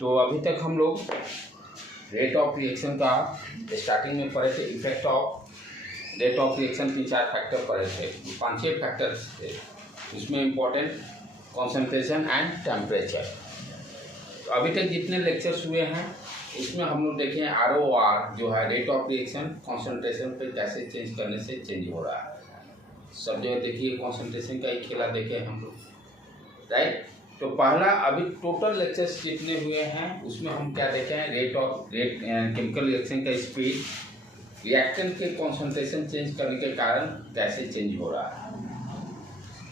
तो अभी तक हम लोग रेट ऑफ रिएक्शन का स्टार्टिंग में पढ़े थे। Effect of rate of reaction के 4 फैक्टर पढ़े थे, 5-6 फैक्टर्स थे। उसमें इम्पोर्टेंट कॉन्सेंट्रेशन एंड टेम्परेचर। तो अभी तक जितने लेक्चर्स हुए हैं इसमें हम लोग देखें ROR जो है रेट ऑफ रिएक्शन कॉन्सेंट्रेशन पे कैसे चेंज करने से चेंज हो रहा है। सब जगह देखिए कॉन्सेंट्रेशन का ही खेला देखे हम लोग, राइट। तो पहला अभी टोटल लेक्चर्स जितने हुए हैं उसमें हम क्या देखे हैं, रेट केमिकल रिएक्शन का स्पीड, रिएक्टेंट के कॉन्सेंट्रेशन चेंज करने के कारण कैसे चेंज हो रहा है।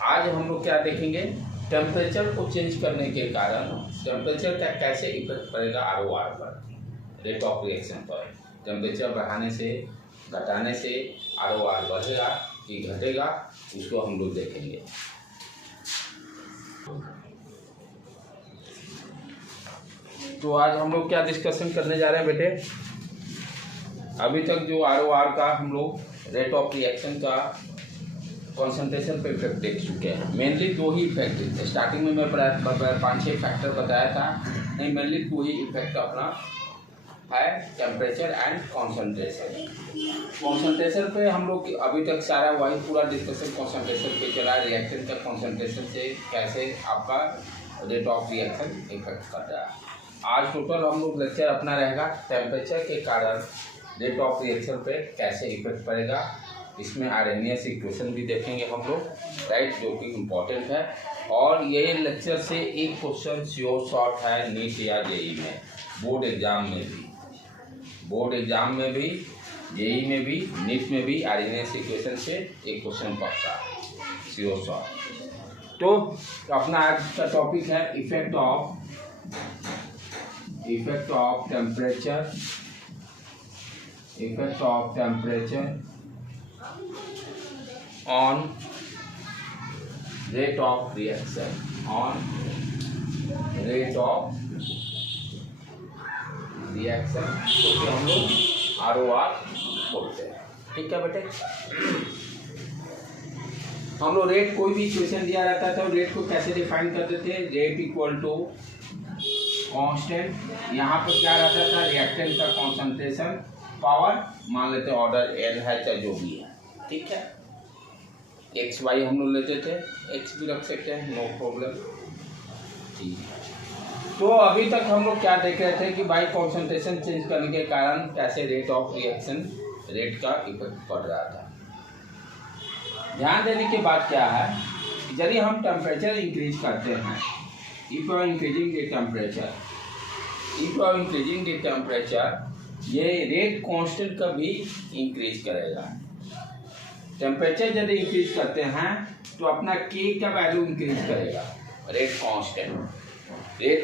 आज हम लोग क्या देखेंगे, टेम्परेचर को चेंज करने के कारण टेम्परेचर का कैसे इफेक्ट पड़ेगा ROR पर, रेट ऑफ रिएक्शन पर। टेम्परेचर बढ़ाने से घटाने से ROR बढ़ेगा कि घटेगा, उसको हम लोग देखेंगे। तो आज हम लोग क्या डिस्कशन करने जा रहे हैं बेटे। अभी तक जो ROR का हम लोग रेट ऑफ रिएक्शन का कॉन्सेंट्रेशन पे इफेक्ट देख चुके हैं। मेनली 2 ही इफेक्ट, स्टार्टिंग में मैं 5-6 फैक्टर बताया था, नहीं मेनली 2 ही इफेक्ट अपना है, टेम्परेचर एंड कॉन्सेंट्रेशन। कॉन्सेंट्रेशन पे हम लोग अभी तक सारा वही पूरा डिस्कशन कॉन्सेंट्रेशन पे चला, रिएक्शन का कॉन्सेंट्रेशन से कैसे आपका रेट ऑफ रिएक्शन इफेक्ट कर रहा है। आज टोटल हम लोग लेक्चर अपना रहेगा टेम्परेचर के कारण रेट ऑफ रिएक्शन पे कैसे इफेक्ट पड़ेगा। इसमें आरएनएस इक्वेशन भी देखेंगे हम लोग, राइट, जो कि इम्पोर्टेंट है। और ये लेक्चर से एक क्वेश्चन श्योर शॉर्ट है नीट या जेई में, बोर्ड एग्जाम में भी, जेई में भी, नीट में भी आरएनएस इक्वेशन से एक क्वेश्चन पड़ता है श्योर शॉर्ट। तो अपना आज का टॉपिक है effect of temperature on rate of reaction, तो कि हम लोग ROR बोलते हैं। ठीक है बेटे, हम लोग रेट कोई भी इक्वेशन दिया रहता है तो रेट को कैसे डिफाइन करते थे, रेट इक्वल टू कांस्टेंट। यहाँ पर क्या रहता था, रिएक्टेंट का कॉन्सेंट्रेशन, पावर मान लेते हैं ऑर्डर N है चाहे जो भी है, ठीक है। XY हम लोग लेते थे, X भी रख सकते हैं, नो प्रॉब्लम, ठीक है। तो अभी तक हम लोग क्या देख रहे थे कि भाई कॉन्सेंट्रेशन चेंज करने के कारण कैसे रेट ऑफ रिएक्शन रेट का इफेक्ट पड़ रहा था। ध्यान देने की बात क्या है, यदि हम टेम्परेचर इंक्रीज करते हैं, if you are increasing the temperature, ये रेट कांस्टेंट का भी इंक्रीज करेगा। टेम्परेचर यदि इंक्रीज करते हैं तो अपना K का वैल्यू इंक्रीज करेगा, रेट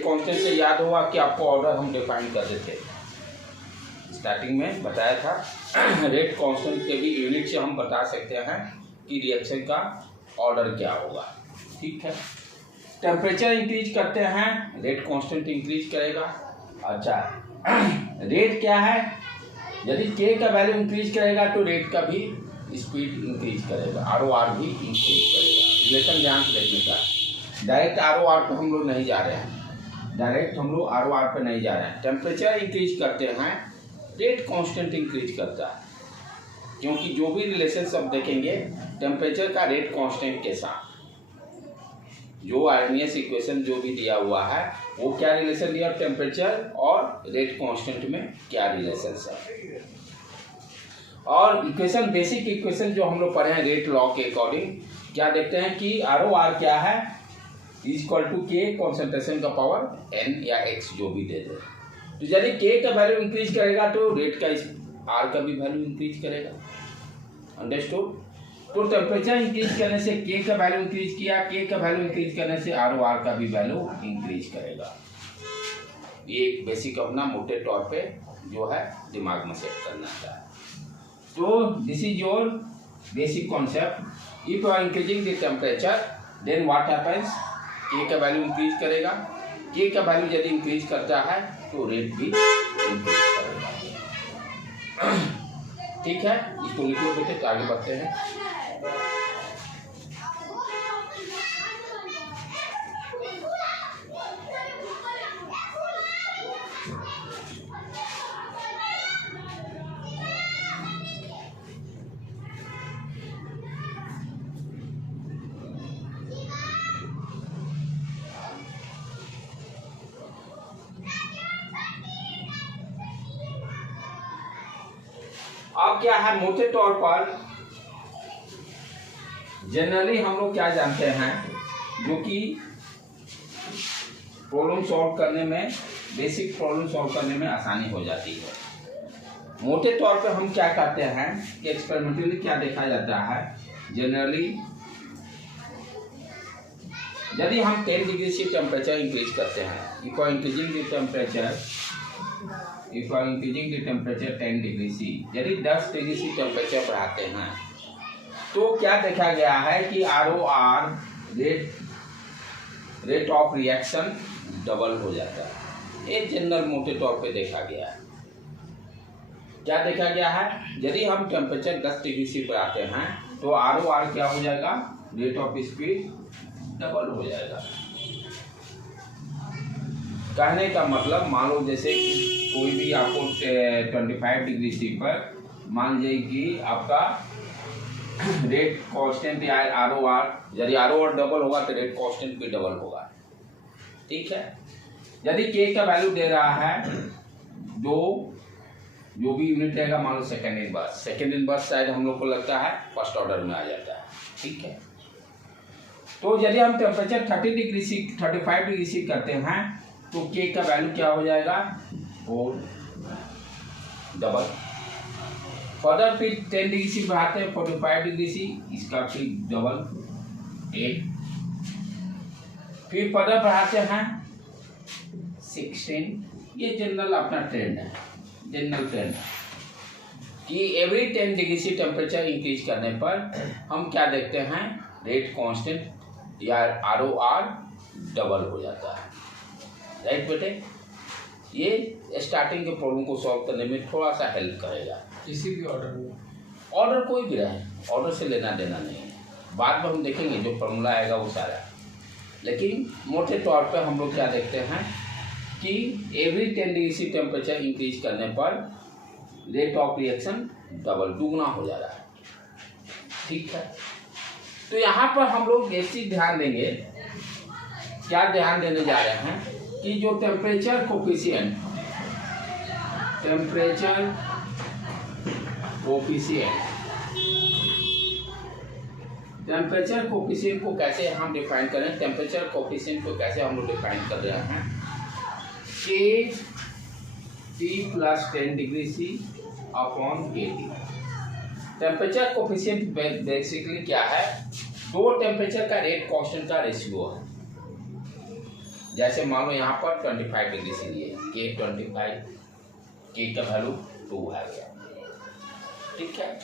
कांस्टेंट से याद होगा कि आपको ऑर्डर हम डिफाइन करते थे, स्टार्टिंग में बताया था। रेट कांस्टेंट के भी यूनिट से हम बता सकते हैं कि रिएक्शन का ऑर्डर क्या होगा, ठीक है। टेम्परेचर इंक्रीज करते हैं, रेट कांस्टेंट इंक्रीज करेगा। अच्छा, रेट क्या है, यदि K का वैल्यू इंक्रीज करेगा तो रेट का भी स्पीड इंक्रीज करेगा, ROR भी इंक्रीज करेगा। रिलेशन ध्यान से देखने का, डायरेक्ट ROR पे हम लोग नहीं जा रहे हैं, टेम्परेचर इंक्रीज करते हैं, रेट कांस्टेंट इंक्रीज करता है, क्योंकि जो भी रिलेशन सब देखेंगे टेम्परेचर का रेट कांस्टेंट के साथ, जो आरएनएस इक्वेशन जो भी दिया हुआ है वो क्या रिलेशन दिया, टेम्परेचर और रेट कांस्टेंट में क्या रिलेशन है। और इक्वेशन, बेसिक इक्वेशन जो हम लोग पढ़े हैं रेट लॉ के अकॉर्डिंग, क्या देखते हैं कि ROR क्या है, इक्वल टू K कॉन्सेंट्रेशन का पावर N या X जो भी दे दे। तो यदि K का वैल्यू इंक्रीज करेगा तो रेट का R का भी वैल्यू इंक्रीज करेगा, अंडरस्टूड। तो टेम्परेचर इंक्रीज करने से K का वैल्यू इंक्रीज किया, K का वैल्यू इंक्रीज करने से ROR का भी वैल्यू इंक्रीज करेगा। ये एक बेसिक अपना मोटे तौर पे जो है दिमाग में सेट करना है। तो this is your basic concept. If you are increasing the temperature then what happens, K का वैल्यू इंक्रीज करेगा, K का वैल्यू यदि इंक्रीज करता है तो रेट भी इंक्रीज करेगा, ठीक है। इसको लिख लो बेटे, आगे बढ़ते हैं। अब क्या है, मोटे तौर पर जनरली हम लोग क्या जानते हैं, जो कि प्रॉब्लम सॉल्व करने में, बेसिक प्रॉब्लम सॉल्व करने में आसानी हो जाती है। मोटे तौर पे हम क्या करते हैं कि एक्सपेरिमेंटली क्या देखा जाता है, जनरली यदि हम 10 डिग्री से टेम्परेचर इंक्रीज करते हैं, if you are increasing the temperature 10 degree C, यदि 10 डिग्री से टेम्परेचर बढ़ाते हैं तो क्या देखा गया है कि ROR rate of reaction double हो जाता है। ये जनरल मोटे तौर पे देखा गया है। क्या देखा गया है, यदि हम टेम्परेचर 10 डिग्री से बढ़ाते हैं तो ROR क्या हो जाएगा, रेट ऑफ स्पीड डबल हो जाएगा। कहने का मतलब, मान लो जैसे कोई भी आपको 25 डिग्री सी पर मान लीजिए कि आपका रेट कांस्टेंट या ROR, यदि ROR डबल होगा तो रेट कांस्टेंट भी डबल होगा। ठीक है, यदि K का वैल्यू दे रहा है जो भी यूनिट रहेगा, मान लो सेकेंड इनवर्स शायद हम लोग को लगता है फर्स्ट ऑर्डर में आ जाता है। ठीक है, तो यदि हम टेम्परेचर 35 डिग्री सी करते हैं तो K का वैल्यू क्या हो जाएगा, 4 डबल। फर्दर फिर 10 डिग्री सी बढ़ाते हैं 45 डिग्री सी, इसका फिर डबल 8। फिर फर्दर बढ़ाते हैं 16। ये जनरल अपना ट्रेंड है, जनरल ट्रेंड कि every 10 degree C temperature increase करने पर हम क्या देखते हैं, रेट कांस्टेंट या ROR डबल हो जाता है। राइट बेटे, ये स्टार्टिंग के प्रॉब्लम को सॉल्व करने में थोड़ा सा हेल्प करेगा। किसी भी ऑर्डर कोई भी रहे, ऑर्डर से लेना देना नहीं है, बाद में हम देखेंगे जो फॉर्मूला आएगा वो सारा। लेकिन मोटे तौर पे हम लोग क्या देखते हैं कि every 10 degree C temperature increase करने पर रेट ऑफ रिएक्शन डबल, दुगना हो जा रहा है। ठीक है, तो यहाँ पर हम लोग एक चीज ध्यान देंगे, क्या ध्यान देने जा रहे हैं कि जो टेम्परेचर कोफिशिएंट को कैसे हम डिफाइन करें, टेम्परेचर कोफिशिएंट को कैसे हम लोग डिफाइन कर रहे हैं, K T + 10 degree C upon KT। Temperature coefficient basically क्या है, दो टेम्परेचर का रेट कांस्टेंट का रेशियो है। जैसे मान लो यहाँ पर 25 डिग्री सी लिए, K 25, K का वैल्यू 2 आ गया। ठीक है,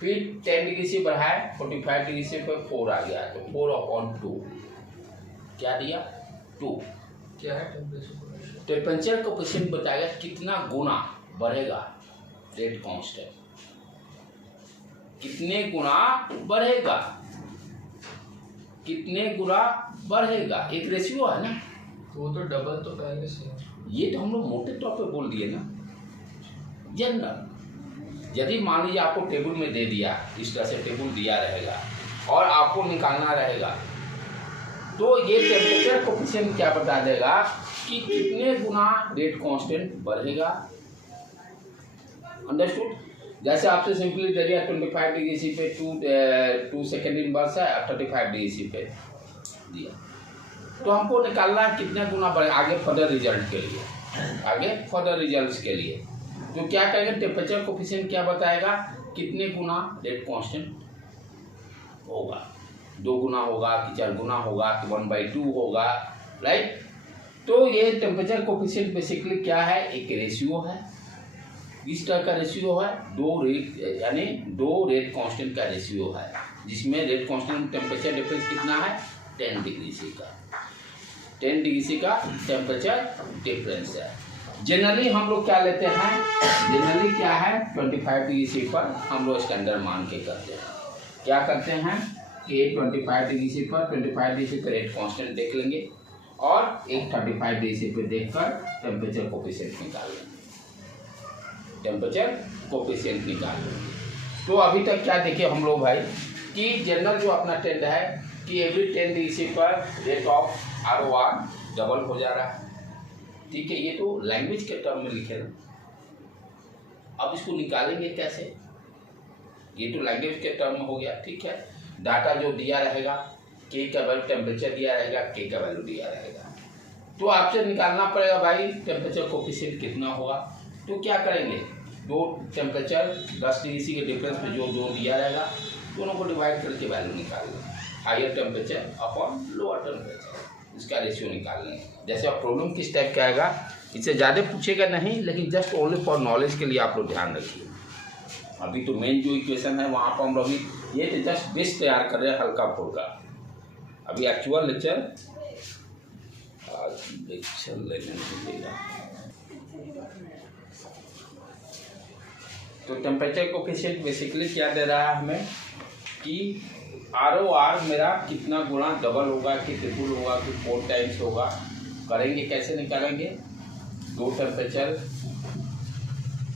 फिर 10 डिग्री से बढ़ाए 45 डिग्री से पर 4 आ गया, तो 4/2 क्या दिया, 2। क्या है टेम्परेचर कोफिशिएंट बताएगा कितना गुना बढ़ेगा रेट कांस्टेंट, कितने गुना बढ़ेगा, एक रेशियो है ना। तो वो तो डबल तो पहले से है। ये तो हम लोग मोटे तौर पे बोल दिए ना। जनरल यदि मान लीजिए आपको टेबल में दे दिया, इस तरह से टेबल दिया रहेगा और आपको निकालना रहेगा, तो ये टेम्परेचर कोफिशिएंट क्या बता देगा कि कितने गुना रेट कांस्टेंट बढ़ेगा। अंडरस्टूड। जैसे आपसे सिंपली दे दिया 25 डिग्री सी पे 2 सेकेंड इनवर्स है, 35 डिग्री सी पे दिया, तो हमको निकालना है कितना गुना बढ़े आगे फर्दर रिजल्ट के लिए। तो क्या करेंगे, टेम्परेचर कोफिशिएंट क्या बताएगा, कितने गुना रेट कांस्टेंट होगा, 2 गुना होगा कि 4 गुना होगा कि 1/2 होगा। राइट, तो ये टेम्परेचर कोफिशिएंट बेसिकली क्या है, एक रेशियो है। इस तरह का रेशियो है, 2 रेट कांस्टेंट का रेशियो है, जिसमें रेट कांस्टेंट टेम्परेचर डिफरेंस कितना है, 10 डिग्री सी का, 10 डिग्री सी का टेम्परेचर डिफरेंस है। जनरली हम लोग क्या लेते हैं, जनरली क्या है 25 डिग्री सी पर हम लोग स्टैंडर्ड मान के करते हैं। क्या करते हैं कि 25 डिग्री सी पर 25 डिग्री सी पर रेट कांस्टेंट देख लेंगे और एक 35 डिग्री सी पे देखकर टेम्परेचर कोफिशिएंट निकाल लेंगे, तो अभी तक क्या देखे हम लोग भाई कि जनरल जो अपना ट्रेंड है कि एवरी 10 डिग्री सी पर रेट ऑफ ROR डबल हो जा रहा है। ठीक है, ये तो लैंग्वेज के टर्म में लिखे ना। अब इसको निकालेंगे कैसे, ये तो लैंग्वेज के टर्म में हो गया, ठीक है। डाटा जो दिया रहेगा, के का वैल्यू टेम्परेचर दिया रहेगा, के का वैल्यू दिया रहेगा, तो आपसे निकालना पड़ेगा भाई टेम्परेचर कोफिशिएंट कितना होगा। तो क्या करेंगे, दो टेम्परेचर 10 डिग्री सी के डिफरेंस पे जो दो दिया रहेगा दोनों को डिवाइड करके वैल्यू निकाल लें, higher temperature upon lower temperature, इसका रेशियो निकाल लें। जैसे अब प्रॉब्लम किस टाइप का आएगा, इससे ज़्यादा पूछेगा नहीं, लेकिन जस्ट ओनली फॉर नॉलेज के लिए आप लोग ध्यान रखिए। अभी तो मेन जो इक्वेशन है वहाँ पर हम लोग अभी ये तो जस्ट बेस तैयार कर रहे हैं हल्का फुल्का। अभी एक्चुअल लेक्चर लेने दीजिएगा। तो टेम्परेचर कोफिशिएंट बेसिकली क्या दे रहा है हमें कि ROR मेरा कितना गुना डबल होगा कि ट्रिपल होगा कि 4 टाइम्स होगा। करेंगे कैसे निकालेंगे, दो टेम्परेचर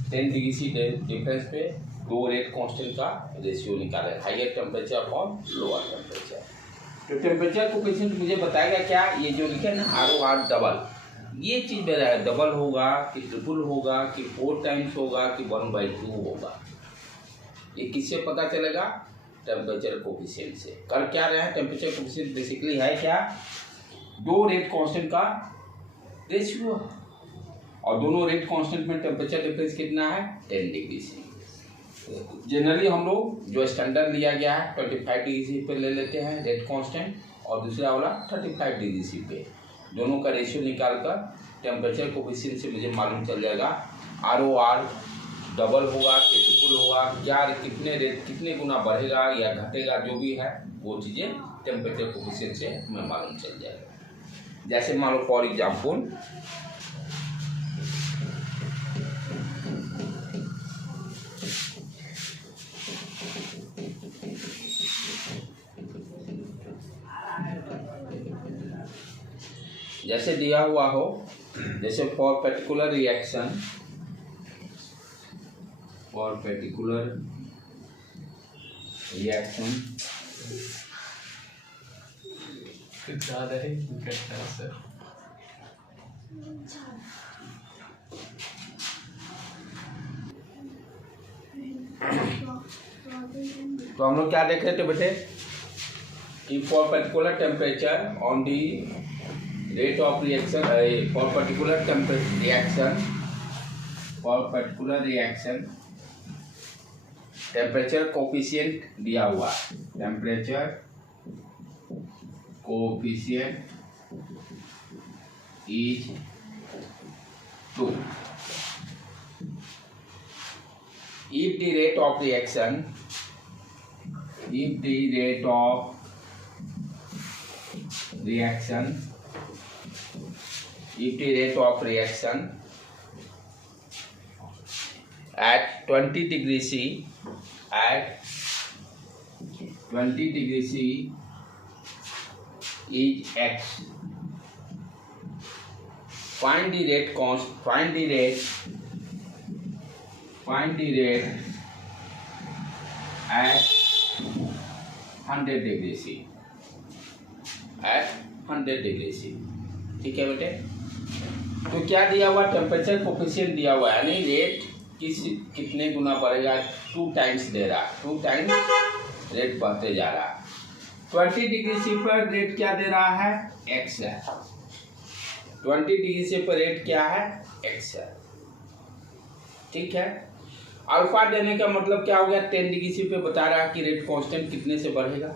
10 डिग्री सी डिफरेंस पे दो रेट कांस्टेंट का रेशियो निकालें, higher temperature upon lower temperature. तो टेम्परेचर कोफिशिएंट मुझे बताएगा क्या, ये जो लिखे ना ROR डबल, ये चीज़ मेरा है डबल होगा कि ट्रिपल होगा कि 4 टाइम्स होगा कि 1/2 होगा। ये किससे पता चलेगा, टेम्परेचर कोफिशिएंट से। कर क्या रहे हैं, टेम्परेचर कोफिशिएंट बेसिकली है क्या, दो रेट कांस्टेंट का रेशियो, और दोनों रेट कांस्टेंट में टेम्परेचर डिफरेंस कितना है 10 डिग्री सी। जनरली हम लोग जो स्टैंडर्ड लिया गया है 25 डिग्री सी पे ले लेते हैं रेट कांस्टेंट, और दूसरा वाला 35 डिग्री सी पे, दोनों का रेशियो निकालकर टेम्परेचर कोफिशिएंट से मुझे मालूम चल जाएगा ROR डबल होगा कि ट्रिपल होगा, क्या कितने रेट कितने गुना बढ़ेगा या घटेगा, जो भी है वो चीज़ें टेम्परेचर कोफिशिएंट से हमें मालूम चल जाएगा। जैसे मान लो फॉर एग्जाम्पल जैसे दिया हुआ हो, जैसे फॉर पर्टिकुलर रिएक्शन, ज़्यादा ही करता है सर। तो हम लोग क्या देख रहे थे बेटे कि for particular temperature on the rate of reaction, for particular reaction temperature coefficient दिया हुआ है, temperature coefficient is 2 if the rate of reaction at 20 degree C is X. Find the rate at 100 degree C. ठीक है बेटे। तो क्या दिया हुआ, टेम्परेचर कोफिशिएंट दिया हुआ है, यानी रेट कितने गुना बढ़ेगा, 2 टाइम्स दे रहा है, 2 टाइम्स रेट बढ़ते जा रहा है। 20 डिग्री सी पर रेट क्या दे रहा है, X है। 20 डिग्री सी पर रेट क्या है, X है, ठीक है। अल्फा देने का मतलब क्या हो गया, 10 डिग्री सी पे बता रहा है कि रेट कांस्टेंट कितने से बढ़ेगा।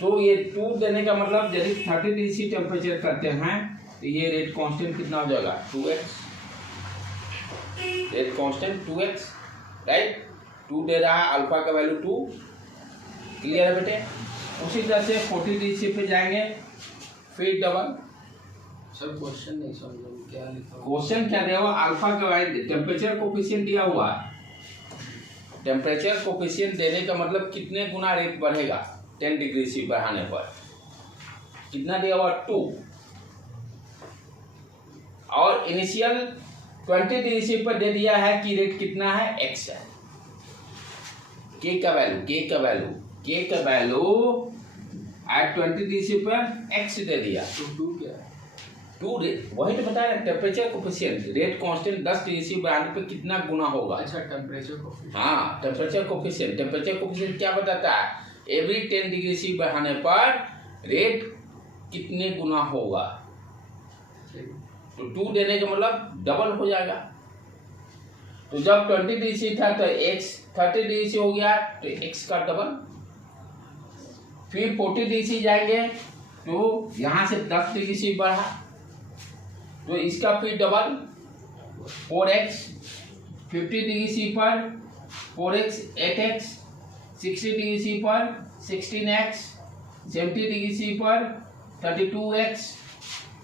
तो ये 2 देने का मतलब यदि 30 डिग्री सी टेम्परेचर करते हैं तो ये रेट कांस्टेंट कितना हो जाएगा, 2x, rate constant 2x, right. 2 दे रहा है, अल्फा का वैल्यू 2, क्लियर है बेटे। उसी तरह से 40 डिग्री सी पे जाएंगे, फिर डबल। सर क्वेश्चन नहीं समझ क्या लिखा, क्वेश्चन क्या दिया हुआ, अल्फा का वैल्यू टेम्परेचर कोफिशिएंट दिया हुआ है, टेम्परेचर कोफिशिएंट देने का मतलब कितने गुना रेट बढ़ेगा 10 डिग्री सी बढ़ाने पर, कितना दिया हुआ 2, और इनिशियल 20 डिग्री सी पर दे दिया है कि रेट कितना है, x है। k का वैल्यू एट 20 डिग्री सी पर x दे दिया, तो 2 क्या है, वही तो बता रहे temperature coefficient rate constant 10 degree C बढ़ाने पे कितना गुना होगा। अच्छा टेम्परेचर कोफिशिएंट। हाँ टेम्परेचर कोफिशिएंट क्या बताता है, एवरी 10 डिग्री सी बढ़ाने पर रेट कितने गुना होगा। तो 2 देने का मतलब डबल हो जाएगा। तो जब 20 डिग्री सी था तो x 30 डिग्री सी हो गया तो x का डबल। फिर 40 डिग्री सी जाएंगे तो यहाँ से 10 डिग्री सी बढ़ा तो इसका फिर डबल 4x। 50 डिग्री सी पर 4x 8x। 60 डिग्री सी पर 16x। 70 डिग्री सी पर 32x।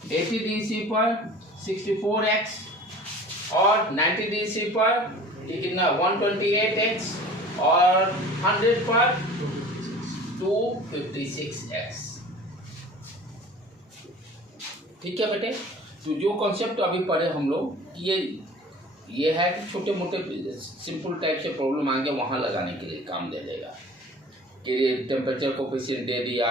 80 डिग्री सी पर 64x और 90 डिग्री सी पर कितना 128x और 100 पर 256x। ठीक है बेटे। तो जो कॉन्सेप्ट अभी पढ़े हम लोग ये है कि छोटे मोटे सिंपल टाइप से प्रॉब्लम आएंगे वहाँ लगाने के लिए काम दे देगा कि टेम्परेचर कोफिशिएंट दे दिया,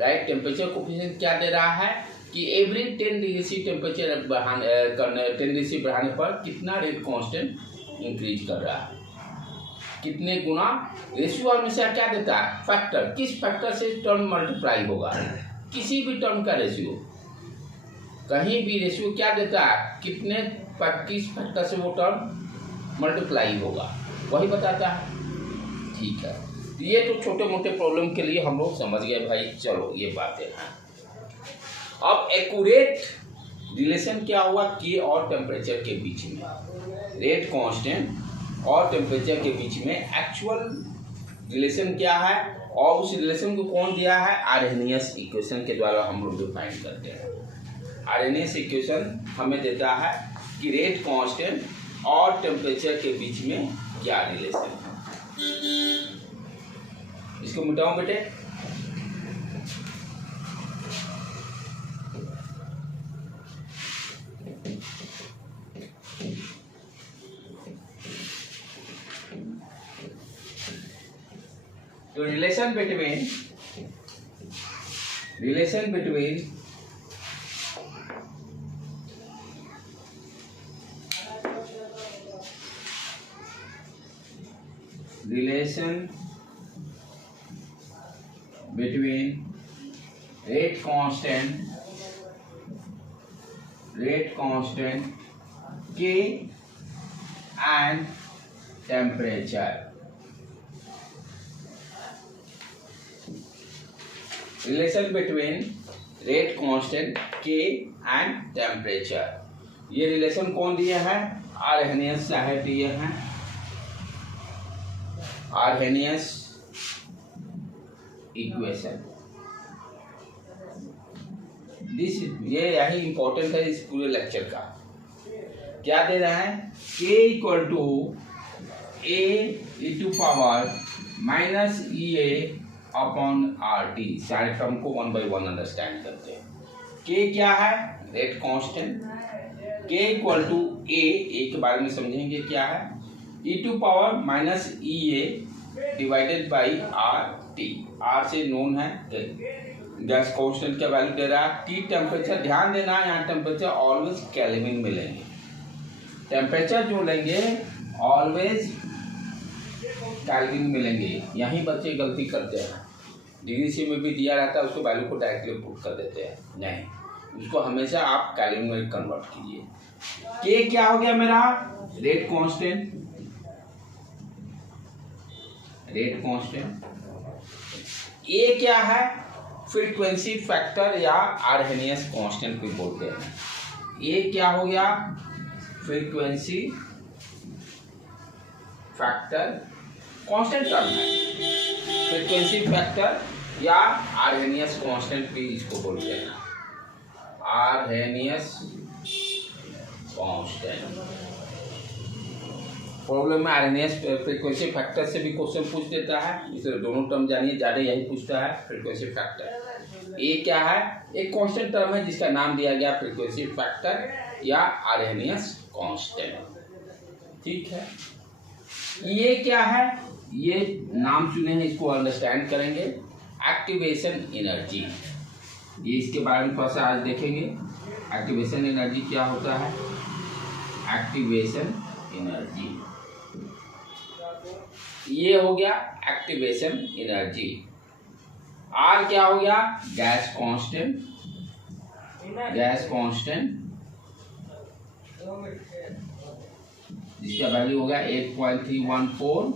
राइट। टेम्परेचर कोफिशिएंट क्या दे रहा है कि एवरी 10 डिग्री सी टेम्परेचर बढ़ाने 10 डिग्री सी बढ़ाने पर कितना रेट कांस्टेंट इंक्रीज कर रहा है, कितने गुना। रेशियो हमेशा क्या देता है, फैक्टर। किस फैक्टर से टर्म मल्टीप्लाई होगा, किसी भी टर्म का रेशियो, कहीं भी रेशियो क्या देता है, कितने किस फैक्टर से वो टर्म मल्टीप्लाई होगा, वही बताता है। ठीक है, ये तो छोटे मोटे प्रॉब्लम के लिए हम लोग समझ गए भाई। चलो ये बातें हैं। अब एक्यूरेट रिलेशन क्या हुआ के और टेम्परेचर के बीच में, रेट कांस्टेंट और टेम्परेचर के बीच में एक्चुअल रिलेशन क्या है, और उस रिलेशन को कौन दिया है, आर्हेनियस इक्वेशन के द्वारा हम लोग डिफाइन करते हैं। आर्हेनियस इक्वेशन हमें देता है कि रेट कांस्टेंट और टेम्परेचर के बीच में क्या रिलेशन है। इसको मिटाओ बेटे। तो relation between relation between rate constant K and temperature. Relation between rate constant K and temperature. ये रिलेशन कौन दिया है, आर्हेनियस साहब दिए हैं। आर्हेनियस इक्वेशन ये यही इंपॉर्टेंट है इस पूरे लेक्चर का। क्या दे रहा है, k equal to a to power minus EA upon RT। सारे टर्म को 1 by 1 अंडरस्टैंड करते हैं। k क्या है, rate constant. k equal to a के बारे में समझेंगे क्या है, e to power minus EA divided by RT। R से नोन है, गैस कांस्टेंट का वैल्यू दे रहा है। T टेम्परेचर, ध्यान देना यहाँ टेम्परेचर ऑलवेज केल्विन में लेंगे। टेम्परेचर जो लेंगे ऑलवेज केल्विन में लेंगे। यहीं बच्चे गलती करते हैं, डिग्री सी में भी दिया रहता है, उसको वैल्यू को डायरेक्टली पुट कर देते हैं। नहीं, उसको हमेशा आप केल्विन में कन्वर्ट कीजिए। के क्या हो गया मेरा, रेट कांस्टेंट। ए क्या है, फ्रीक्वेंसी फैक्टर या आर्हेनियस कांस्टेंट भी बोलते हैं। ए क्या हो गया, फ्रीक्वेंसी फैक्टर, कांस्टेंट टर्म है। फ्रीक्वेंसी फैक्टर या आर्हेनियस कांस्टेंट भी इसको बोलते हैं, आर्हेनियस कांस्टेंट। प्रॉब्लम में आर्हेनियस फ्रीक्वेंसी फैक्टर से भी क्वेश्चन पूछ देता है, इसलिए दोनों टर्म जानिए, ज़्यादा यही पूछता है। फ्रीक्वेंसी फैक्टर ए क्या है, एक कांस्टेंट टर्म है जिसका नाम दिया गया फ्रीक्वेंसी फैक्टर या आर्हेनियस कांस्टेंट। ठीक है, ये क्या है, ये नाम चुने हैं, इसको अंडरस्टैंड करेंगे। एक्टिवेशन एनर्जी, ये इसके बारे में थोड़ा सा आज देखेंगे। एक्टिवेशन एनर्जी क्या होता है, एक्टिवेशन एनर्जी, ये हो गया एक्टिवेशन एनर्जी। आर क्या हो गया, गैस कांस्टेंट, गैस कांस्टेंट जिसका वैल्यू होगा 8.314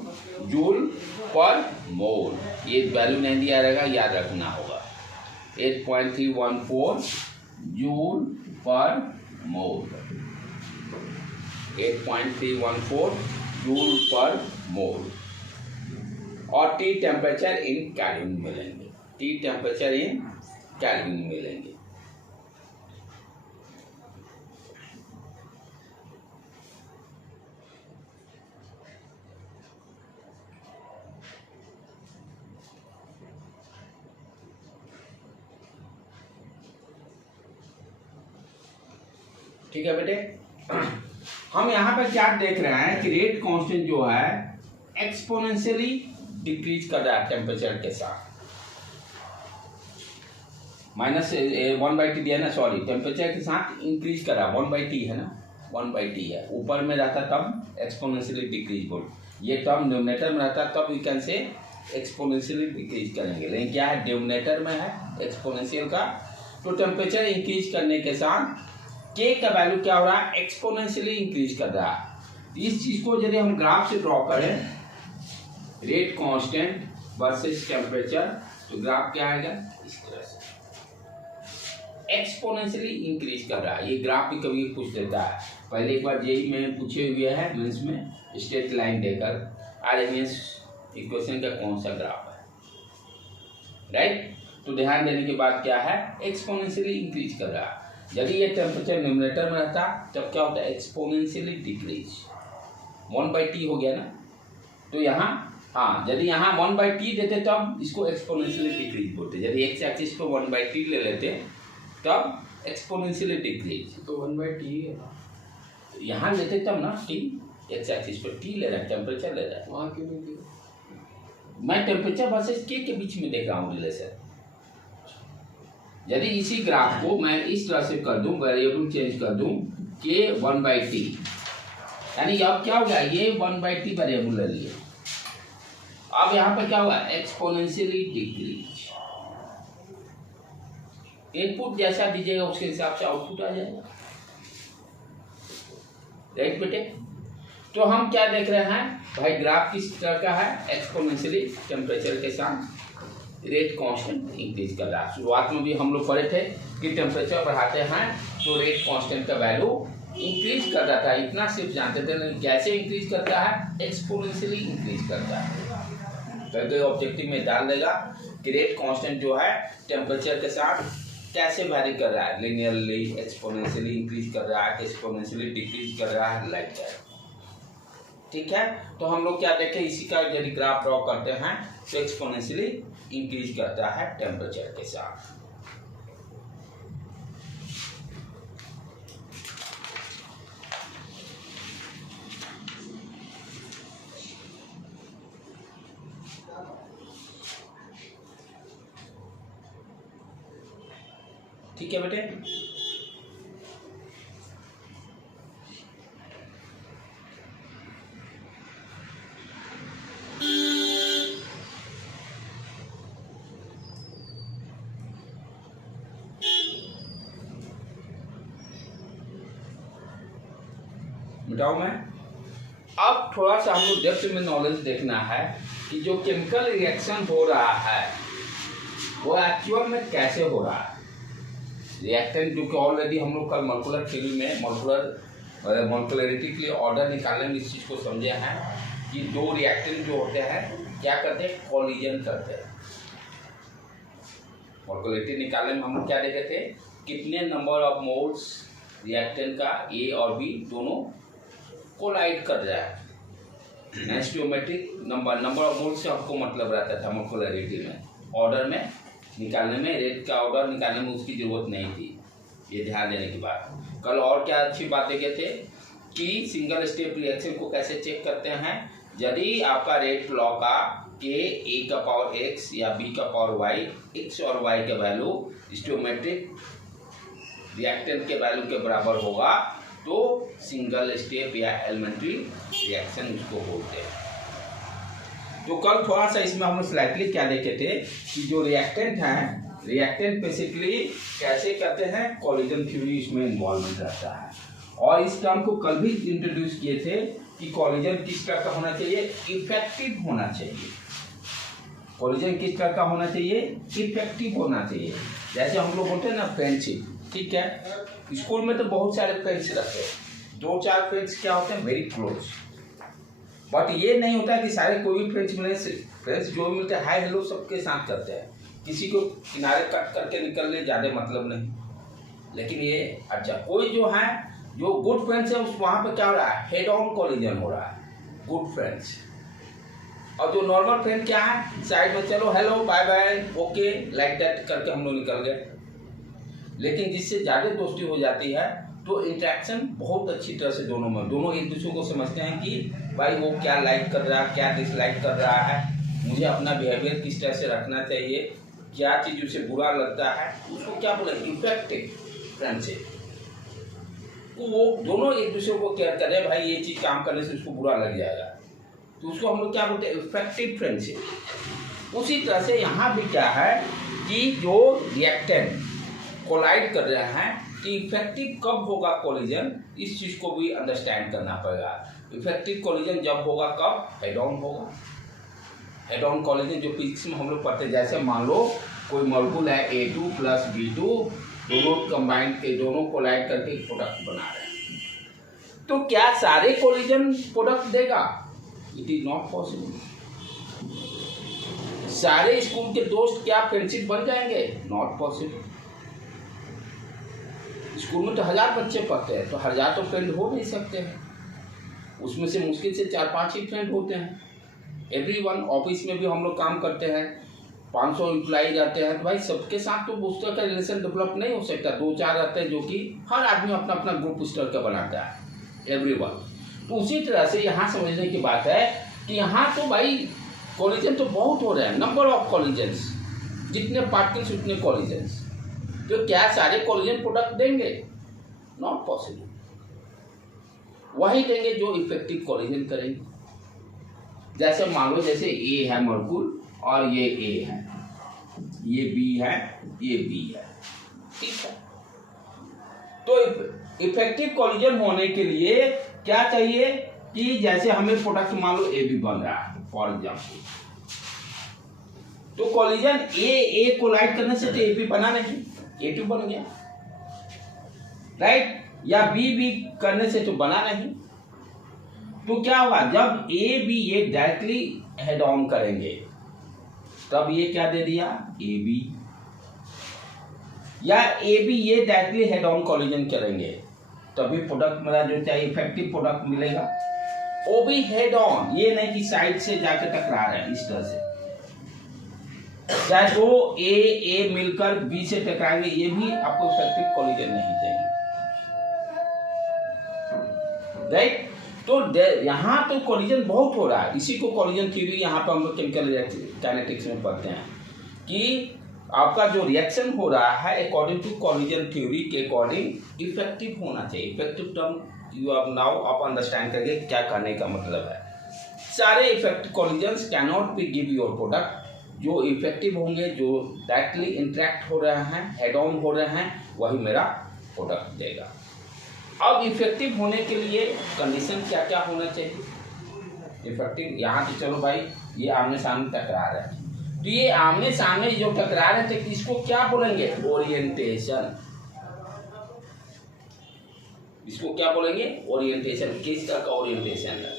जूल पर मोल। ये वैल्यू नहीं दिया रहेगा, याद रखना होगा, 8.314 जूल पर मोल, 8.314 जूल पर मोल। और टी टेम्परेचर इन केल्विन मिलेंगे, टी टेम्परेचर इन केल्विन मिलेंगे। ठीक है बेटे, हम यहाँ पे क्या देख रहे हैं कि रेट कांस्टेंट जो है एक्सपोनेंशियली डिक्रीज कर रहा है टेम्परेचर के साथ। -1/t दिया ना, सॉरी, टेम्परेचर के साथ इंक्रीज कर रहा है, 1/t है ना, 1/t है, ऊपर में रहता तब एक्सपोनेंशियली डिक्रीज बोल, ये टर्म डिनोमिनेटर में रहता तब we can say exponentially decrease करेंगे, लेकिन क्या है डिनोमिनेटर में है एक्सपोनेंशियल का, तो टेम्परेचर इंक्रीज करने के साथ के का वैल्यू क्या हो रहा है, एक्सपोनेंशियली इंक्रीज कर रहा है। इस चीज को यदि हम ग्राफ से ड्रॉ करें, रेट कांस्टेंट वर्सेस टेम्परेचर, तो ग्राफ क्या आएगा इस तरह से, एक्सपोनेंशियली इंक्रीज कर रहा है। ये ग्राफ भी कभी पूछ देता है, पहले एक बार जेई में पूछे हुए हैं मेंस में स्ट्रेट लाइन देकर, आरएमएस इक्वेशन का कौन सा ग्राफ है, राइट। तो ध्यान देने के बाद क्या है, एक्सपोनेंशियली इंक्रीज कर रहा है। यदि ये टेम्परेचर न्यूमरेटर में रहता तब क्या होता है, एक्सपोनेंशियली डिक्रीज, 1/t हो गया ना, तो यहाँ हाँ, यदि यहाँ 1/t देते तब इसको एक्सपोनेंशियली डिक्रीज बोलते, यदि एक्स एक्सिस पे 1/t ले लेते तब एक्सपोनेंशियली डिक्रीज, तो 1/t है ना, यहाँ लेते तब ना t, एक्स एक्सिस पे t ले रहा है, टेम्परेचर ले रहा है, वहाँ क्यों नहीं दिया, मैं टेम्परेचर वर्सेस के बीच में देख रहा हूँ रिलेशन। यदि इसी ग्राफ को मैं इस तरह से कर दूं, वेरिएबल चेंज कर दूं के 1/t, यानी अब क्या हो गया, ये 1/t वेरिएबल ले लिए, अब यहाँ पे क्या हुआ, एक्सपोनेंशियली डिक्रीज, इनपुट जैसा दीजिएगा उसके हिसाब से आउटपुट आ जाएगा, राइट बेटे। तो हम क्या देख रहे हैं भाई, ग्राफ किस तरह का है, एक्सपोनेंशियली टेम्परेचर के साथ रेट कांस्टेंट इंक्रीज कर रहा है। शुरुआत में भी हम लोग पढ़े थे कि टेम्परेचर बढ़ाते हैं तो रेट कांस्टेंट का वैल्यू इंक्रीज कर रहा था, इतना सिर्फ जानते थे, लेकिन कैसे इंक्रीज करता है, एक्सपोनेंशियली इंक्रीज करता है। तो ऑब्जेक्टिव में डाल देगा कि रेट कांस्टेंट जो है टेम्परेचर के साथ कैसे वैरी कर रहा है, लिनियरली, एक्सपोनेंशियली इंक्रीज कर रहा है, एक्सपोनेंशियली डिक्रीज कर रहा है, लाइक दैट। ठीक है, तो हम लोग क्या देखें, इसी का यदि ग्राफ ड्रॉ करते हैं तो एक्सपोनेंशियली इंक्रीज करता है टेम्परेचर के साथ। ठीक है बेटे, मिटाऊं मैं। अब थोड़ा सा हम लोग डेप्थ में नॉलेज देखना है कि जो केमिकल रिएक्शन हो रहा है वो एक्चुअल में कैसे हो रहा है। रिएक्टेंट जो कि ऑलरेडी हम लोग कल मॉलिक्यूलर थ्योरी में मॉलिक्यूलरिटी के लिए ऑर्डर निकालने में इस चीज़ को समझे हैं कि दो रिएक्टेंट जो होते हैं क्या करते हैं, कोलिजन करते हैं। मॉलिक्यूलरिटी निकालने में हम लोग क्या देखे थे, कितने नंबर ऑफ मोल्स रिएक्टेंट का ए और बी दोनों कोलाइड कर रहा है। स्टोइकोमेट्रिक नंबर ऑफ मोल्स से हमको मतलब रहता था मॉलिक्यूलरिटी में, ऑर्डर में निकालने में, रेट का ऑर्डर निकालने में उसकी जरूरत नहीं थी, ये ध्यान देने की बात। कल और क्या अच्छी बात देखे थे कि सिंगल स्टेप रिएक्शन को कैसे चेक करते हैं। यदि आपका रेट लॉ का के ए का पावर एक्स या बी का पावर वाई, एक्स और वाई के वैल्यू स्टोमेट्रिक रिएक्टेंट के वैल्यू के बराबर होगा तो सिंगल स्टेप या एलिमेंट्री रिएक्शन उसको बोलते हैं। तो कल थोड़ा सा इसमें हम स्लाइटली क्या देखे थे कि जो रिएक्टेंट हैं, रिएक्टेंट बेसिकली कैसे करते हैं, कॉलिजन थ्योरी इसमें इन्वॉल्वमेंट रहता है। और इस टर्म को कल भी इंट्रोड्यूस किए थे कि कॉलिजन किस तरह का होना चाहिए, इफेक्टिव होना चाहिए। कॉलिजन किस तरह का होना चाहिए, इफेक्टिव होना चाहिए। जैसे हम लोग बोलते हैं ना फ्रेंडशिप, ठीक है, स्कूल में तो बहुत सारे फ्रेंड्स रहते हैं, 2-4 फ्रेंड्स क्या होते हैं, वेरी क्लोज। बट ये नहीं होता कि सारे कोई भी फ्रेंड्स मिले, फ्रेंड्स जो मिलते हैं हाय हेलो सबके साथ करते हैं, किसी को किनारे कट करके निकलने ज़्यादा मतलब नहीं। लेकिन ये अच्छा कोई जो है जो गुड फ्रेंड्स है उस वहाँ पे क्या हो रहा है, हेड ऑन कॉलिजन हो रहा है, गुड फ्रेंड्स। और जो नॉर्मल फ्रेंड क्या है, साइड में चलो hello bye bye okay like that करके हम लोग निकल गए। लेकिन जिससे ज़्यादा दोस्ती हो जाती है तो इंटरेक्शन बहुत अच्छी तरह से दोनों एक दूसरे को समझते हैं कि भाई वो क्या लाइक कर रहा है, क्या डिसलाइक कर रहा है, मुझे अपना बिहेवियर किस तरह से रखना चाहिए, क्या चीज़ उसे बुरा लगता है, उसको क्या बोले, इफेक्टिव फ्रेंडशिप। तो वो दोनों एक दूसरे को केयर करें, भाई ये चीज़ काम करने से उसको बुरा लग जाएगा, तो उसको हम लोग क्या बोलते हैं, इफेक्टिव फ्रेंडशिप। उसी तरह से यहाँ भी क्या है कि जो रिएक्टेंट कोलाइड कर रहे हैं कि इफेक्टिव कब होगा कॉलिजन, इस चीज़ को भी अंडरस्टैंड करना पड़ेगा। इफेक्टिव कॉलिजन जब होगा कब, हेड ऑन होगा। हेड ऑन कॉलिजन जो फिजिक्स में हम लोग पढ़ते हैं, जैसे मान लो कोई मॉलिक्यूल है A2 + B2, दोनों कंबाइन के दोनों कोलाइड करके एक प्रोडक्ट बना रहे हैं, तो क्या सारे कॉलिजन प्रोडक्ट देगा, इट इज नॉट पॉसिबल। सारे स्कूल के दोस्त क्या फ्रेंडशिप बन जाएंगे, नॉट पॉसिबल। स्कूल में तो 1000 बच्चे पढ़ते हैं, तो 1000 तो फ्रेंड हो नहीं सकते हैं, उसमें से मुश्किल से 4-5 ही फ्रेंड होते हैं। एवरीवन, ऑफिस में भी हम लोग काम करते हैं, 500 एम्प्लॉई रहते हैं, तो भाई सबके साथ तो उस तरह का रिलेशन डेवलप नहीं हो सकता। 2-4 रहते हैं जो कि हर आदमी अपना अपना ग्रुप इस तरह का बनाता है, एवरीवन। तो उसी तरह से यहाँ समझने की बात है कि यहाँ तो भाई कॉलिजन तो बहुत हो रहे हैं, नंबर ऑफ कॉलिजन्स, जितने पार्टिकल्स उतने कॉलिजन्स, तो क्या सारे कॉलिजन प्रोडक्ट देंगे, नॉट पॉसिबल। वही देंगे जो इफेक्टिव कॉलिजन करेंगे। जैसे मान लो जैसे ए है मॉलिक्यूल और ये ए है, ये बी है, ये बी है, ठीक है। तो इफेक्टिव कॉलिजन होने के लिए क्या चाहिए कि जैसे हमें प्रोडक्ट मान लो ए बी बन रहा है फॉर एग्जाम्पल, तो कॉलिजन ए कोलाइड करने से तो ए बी बना नहीं, A2 बन गया, राइट, या बी करने से तो बना नहीं। तो क्या होगा, जब ए बी ये डायरेक्टली हेड ऑन करेंगे तब ये क्या दे दिया, ए बी, या ए बी ये डायरेक्टली हेड ऑन कॉलिजन करेंगे तभी प्रोडक्ट मेरा जो चाहिए इफेक्टिव प्रोडक्ट मिलेगा। वो भी हेड ऑन, ये नहीं कि साइड से जाकर टकरा रहे हैं, इस तरह से चाहे तो ए मिलकर बी से टकराएंगे, ये भी आपको इफेक्टिव कॉलिजन नहीं देंगे, राइट। तो यहाँ तो कॉलिजन बहुत हो रहा है, इसी को कॉलिजन थ्योरी यहाँ पर हम लोग केमिकल काइनेटिक्स में पढ़ते हैं कि आपका जो रिएक्शन हो रहा है अकॉर्डिंग टू कॉलिजन थ्योरी के अकॉर्डिंग इफेक्टिव होना चाहिए। Effective term you have now आप अंडरस्टैंड करेंगे क्या करने का मतलब है। सारे effective collisions can not be give your product. जो इफेक्टिव होंगे, जो डायरेक्टली इंटरेक्ट हो रहे हैं, हेड ऑन हो रहे हैं, वही मेरा प्रोडक्ट देगा। अब इफेक्टिव होने के लिए कंडीशन क्या क्या होना चाहिए। इफेक्टिव यहाँ तो चलो भाई ये आमने सामने टकरा रहे हैं, तो ये आमने सामने जो टकरा रहे थे इसको क्या बोलेंगे, ओरिएंटेशन। इसको क्या बोलेंगे, ओरिएंटेशन। किस तरह का ओरिएंटेशन है,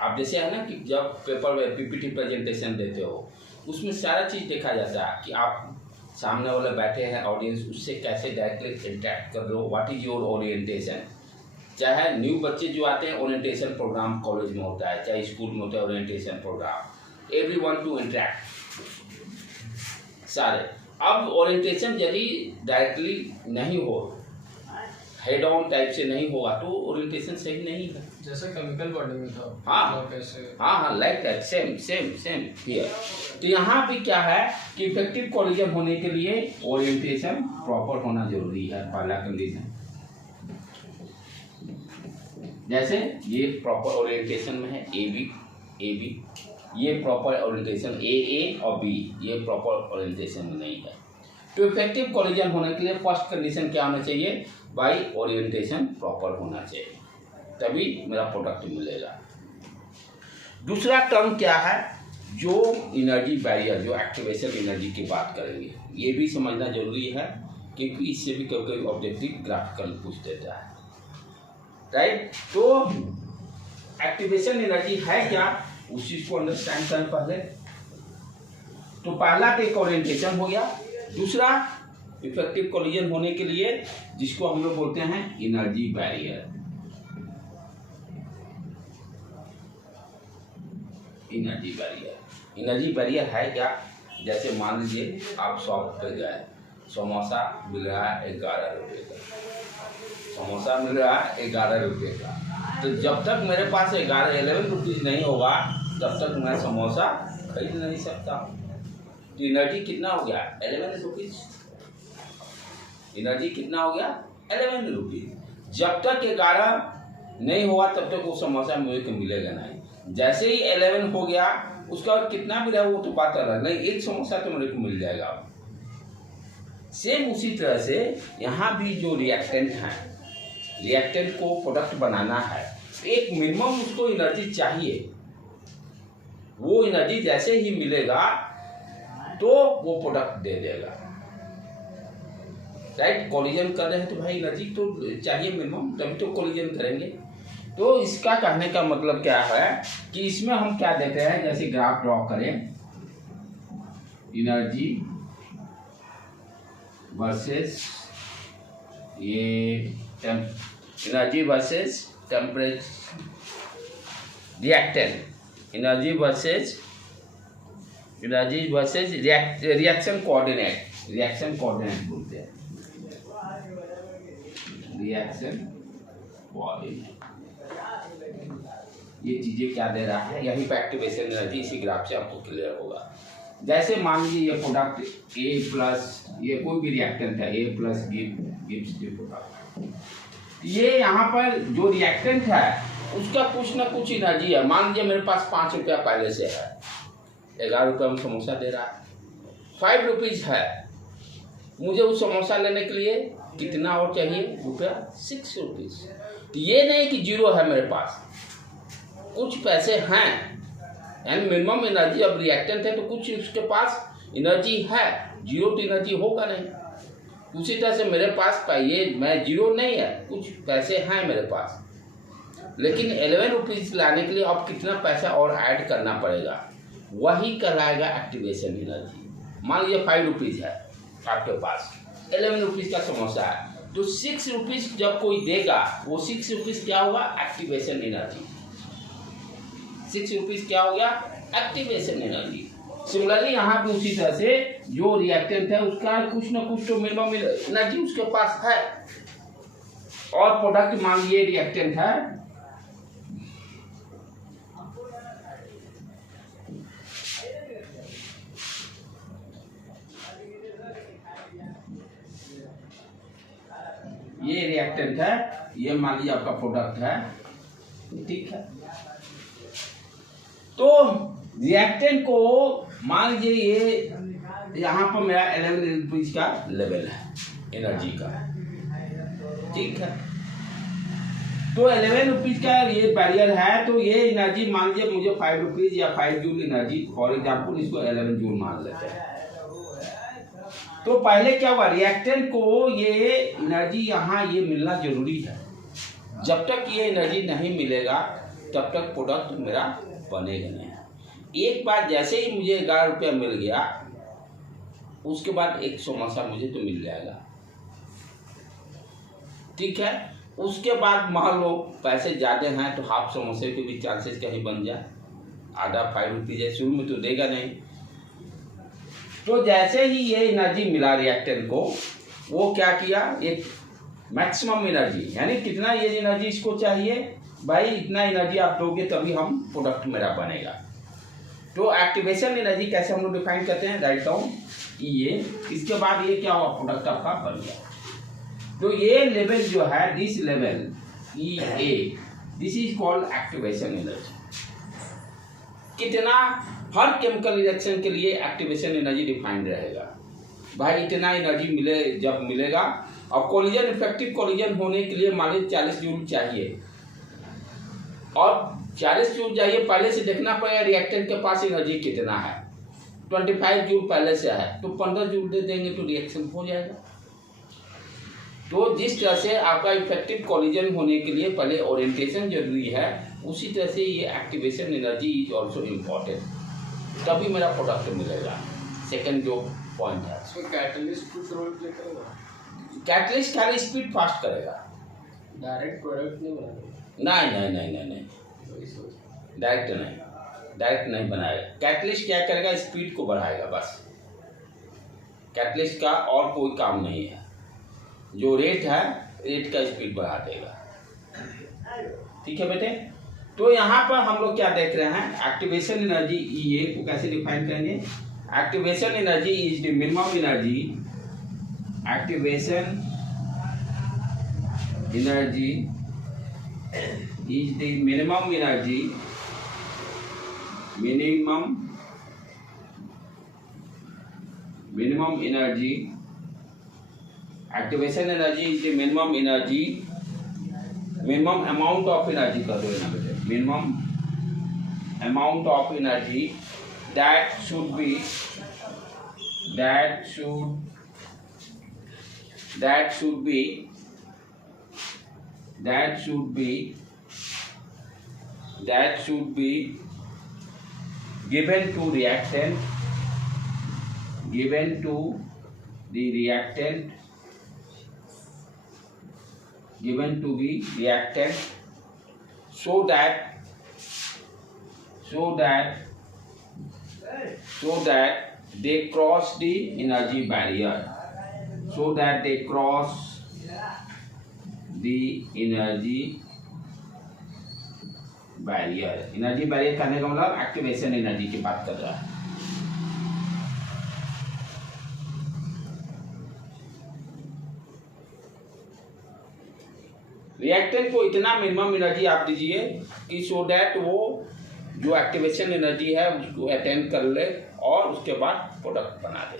आप जैसे है ना कि जब पेपर में पीपीटी प्रेजेंटेशन देते हो उसमें सारा चीज़ देखा जाता है कि आप सामने वाले बैठे हैं ऑडियंस, उससे कैसे डायरेक्टली इंटरेक्ट कर रहे हो, व्हाट इज योर ओरिएंटेशन। चाहे न्यू बच्चे जो आते हैं ओरिएंटेशन प्रोग्राम कॉलेज में होता है, चाहे स्कूल में होता है orientation programme, everyone to interact सारे। अब ओरिएंटेशन यदि डायरेक्टली नहीं हो, हेड ऑन टाइप से नहीं होगा तो ओरिएंटेशन सही नहीं है। जैसे केमिकल बॉडी में था। हाँ कैसे? हाँ like that, same same same here. तो यहाँ भी क्या है कि इफेक्टिव कोलिजन होने के लिए ओरिएंटेशन प्रॉपर होना जरूरी है, पहला कंडीशन। जैसे ये प्रॉपर ओरिएंटेशन में है ए बी, ये प्रॉपर ओरिएंटेशन ए और बी, ये प्रॉपर ओरिएंटेशन में नहीं है। तो इफेक्टिव कोलिजन होने के लिए फर्स्ट कंडीशन क्या होना चाहिए भाई, ओरिएंटेशन प्रॉपर होना चाहिए, तभी मेरा प्रोडक्ट मिलेगा। दूसरा टर्म क्या है, जो एनर्जी बैरियर, जो एक्टिवेशन एनर्जी की बात करेंगे, ये भी समझना जरूरी है क्योंकि इससे भी कभी ऑब्जेक्टिव ग्राफिकल पूछ देता है, राइट। तो एक्टिवेशन एनर्जी है क्या, उस चीज को अंडरस्टैंड करें पहले। तो पहला तो एक ओरिएंटेशन हो गया, दूसरा इफेक्टिव कोलिजन होने के लिए जिसको हम लोग बोलते हैं एनर्जी बैरियर। एनर्जी बैरियर है क्या, जैसे मान लीजिए आप शॉप पे गए, समोसा मिल रहा है 11 रुपये का, समोसा मिल रहा है 11 रुपये का। तो जब तक मेरे पास 11 रुपीज़ नहीं होगा तब तक मैं समोसा खरीद नहीं सकता। तो एनर्जी कितना हो गया, 11 रुपीज़। एनर्जी कितना हो गया, 11 रुपीज़। जब तक 11 नहीं हुआ तब तक वो समोसा मुझे को मिलेगा नहीं। जैसे ही 11 हो गया उसका बाद कितना भी रहा वो तो बात अलग, नहीं एक समोसा तो मेरे को मिल जाएगा। सेम उसी तरह से यहाँ भी जो रिएक्टेंट हैं, रिएक्टेंट को प्रोडक्ट बनाना है, एक मिनिमम उसको एनर्जी चाहिए। वो एनर्जी जैसे ही मिलेगा तो वो प्रोडक्ट दे देगा, राइट। कोलिजन कर रहे हैं तो भाई एनर्जी तो चाहिए मिनिमम, तभी तो कोलिजन करेंगे। तो इसका कहने का मतलब क्या है कि इसमें हम क्या देते हैं, जैसे ग्राफ ड्रॉ करें, एनर्जी वर्सेस ये energy versus temperature, reactant, energy versus reaction coordinate, reaction coordinate बोलते हैं, रिएक्शन कोऑर्डिनेट। ये चीजें क्या दे रहा है, यही पे एक्टिवेशन एनर्जी इसी ग्राफ से आपको क्लियर होगा। जैसे मान लीजिए ये प्रोडक्ट ए प्लस, ये कोई भी रिएक्टेंट है, ए प्लस गिव्स द प्रोडक्ट। ये यहाँ पर जो रिएक्टेंट है उसका कुछ ना कुछ एनर्जी है। मान लीजिए मेरे पास 5 रुपया पहले से है, 11 रुपये में समोसा दे रहा है, 5 रुपीज़ है। मुझे उस समोसा लेने के लिए कितना और चाहिए रुपया, 6 रुपीज़। तो ये नहीं कि जीरो है मेरे पास, कुछ पैसे हैं, एंड मिनिमम एनर्जी अब रिएक्टेंट है तो कुछ उसके पास एनर्जी है, जीरो तो एनर्जी होगा नहीं। उसी तरह से मेरे पास ये मैं जीरो नहीं है, कुछ पैसे हैं मेरे पास, लेकिन 11 रुपीज़ लाने के लिए अब कितना पैसा और ऐड करना पड़ेगा, वही कहलाएगा एक्टिवेशन एनर्जी। मान लीजिए 5 रुपीज़ है आपके पास, 11 रुपीज़ का समोसा है, तो 6 रुपीज़ जब कोई देगा वो 6 रुपीज़ क्या होगा, एक्टिवेशन एनर्जी। 6 रुपीज़ क्या हो गया, एक्टिवेशन एनर्जी। सिमिलरली यहाँ पे उसी तरह से जो रिएक्टेंट है उसका कुछ ना कुछ तो मिनिमम एनर्जी उसके पास है, और प्रोडक्ट मान लीजिए रिएक्टेंट है, ये रिएक्टेंट है, ये मान लीजिए आपका प्रोडक्ट है, ठीक है। तो रिएक्टेंट को मान लीजिए ये यहाँ पर मेरा 11 रुपीज़ का लेवल है एनर्जी का, ठीक है। तो 11 रुपीज़ का ये बैरियर है, तो ये एनर्जी मान लीजिए मुझे 5 रुपीज़ या 5 जूल एनर्जी, फॉर एग्जाम्पल इसको 11 जूल मान लेते हैं। तो पहले क्या हुआ, रिएक्टेंट को ये एनर्जी यहाँ ये मिलना जरूरी है। जब तक ये एनर्जी नहीं मिलेगा तब तक प्रोडक्ट मेरा बनेगा नहीं। एक बार जैसे ही मुझे 11 रुपया मिल गया, उसके बाद एक समोसा मुझे तो मिल जाएगा, ठीक है। उसके बाद मान लो पैसे ज़्यादा हैं तो हाफ समोसे के भी चांसेस कहीं बन जाए, आधा 5 रुपीज़ है, शुरू में तो देगा नहीं। तो जैसे ही ये एनर्जी मिला रिएक्टेंट को, वो क्या किया, एक मैक्सिमम एनर्जी यानी कितना ये एनर्जी इसको चाहिए भाई, इतना एनर्जी आप दोगे तभी हम प्रोडक्ट मेरा बनेगा। तो एक्टिवेशन एनर्जी कैसे हम लोग डिफाइन करते हैं, राइट डाउन ये, इसके बाद ये क्या हुआ, प्रोडक्ट आपका बन गया। तो ये लेवल जो है, this level EA, this is called activation energy. कितना हर केमिकल रिएक्शन के लिए एक्टिवेशन एनर्जी डिफाइंड रहेगा भाई, इतना एनर्जी मिले जब मिलेगा। और कोलिजन इफेक्टिव कोलिजन होने के लिए मान लीजिए 40 जूल चाहिए, और 40 जूल चाहिए, पहले से देखना पड़ेगा रिएक्टेंट के पास एनर्जी कितना है। 25 जूल पहले से है तो 15 जूल दे देंगे तो रिएक्शन हो जाएगा। तो जिस तरह से आपका इफेक्टिव कोलिजन होने के लिए पहले ओरिएंटेशन जरूरी है, उसी तरह से ये activation energy is also important, तभी मेरा प्रोडक्ट मिलेगा। सेकंड जो पॉइंट है, इसमें कैटलिस्ट कुछ रोल प्ले करेगा। कैटलिस्ट खाली स्पीड फास्ट करेगा, डायरेक्ट प्रोडक्ट नहीं बनाएगा। नहीं, डायरेक्ट नहीं बनाएगा। कैटलिस्ट क्या करेगा, स्पीड को बढ़ाएगा बस, कैटलिस्ट का और कोई काम नहीं है। जो रेट है, रेट का स्पीड बढ़ा देगा। ठीक है बेटे, तो यहाँ पर हम लोग क्या देख रहे हैं, एक्टिवेशन एनर्जी EA को कैसे डिफाइन करेंगे। Activation energy is the minimum energy, activation energy is the minimum energy activation energy is the minimum amount of energy कर दो यहाँ पे, minimum amount of energy that should be given to the reactant so that they cross the energy barrier, energy barrier करने का मतलब activation energy की बात कर रहा है। रिएक्टेंट को इतना मिनिमम एनर्जी आप दीजिए कि सो दैट वो जो एक्टिवेशन एनर्जी है उसको अटेंड कर ले और उसके बाद प्रोडक्ट बना दे।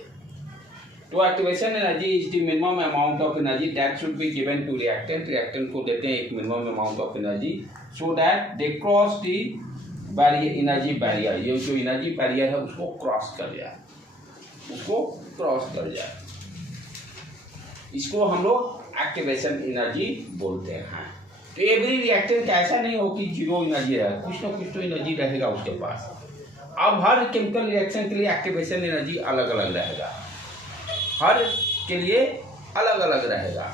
तो activation energy is the minimum amount of energy that should be given to reactant. Reactant को देते हैं एक minimum amount of energy so that they cross the barrier, energy barrier. ये जो एनर्जी बैरियर है उसको क्रॉस कर जाए, इसको हम लोग एक्टिवेशन एनर्जी बोलते हैं। तो एवरी रिएक्टेंट का ऐसा नहीं हो कि जीरो एनर्जी रहे, कुछ ना कुछ तो एनर्जी रहेगा उसके पास। अब हर केमिकल रिएक्शन के लिए एक्टिवेशन एनर्जी अलग अलग रहेगा, हर के लिए अलग अलग रहेगा।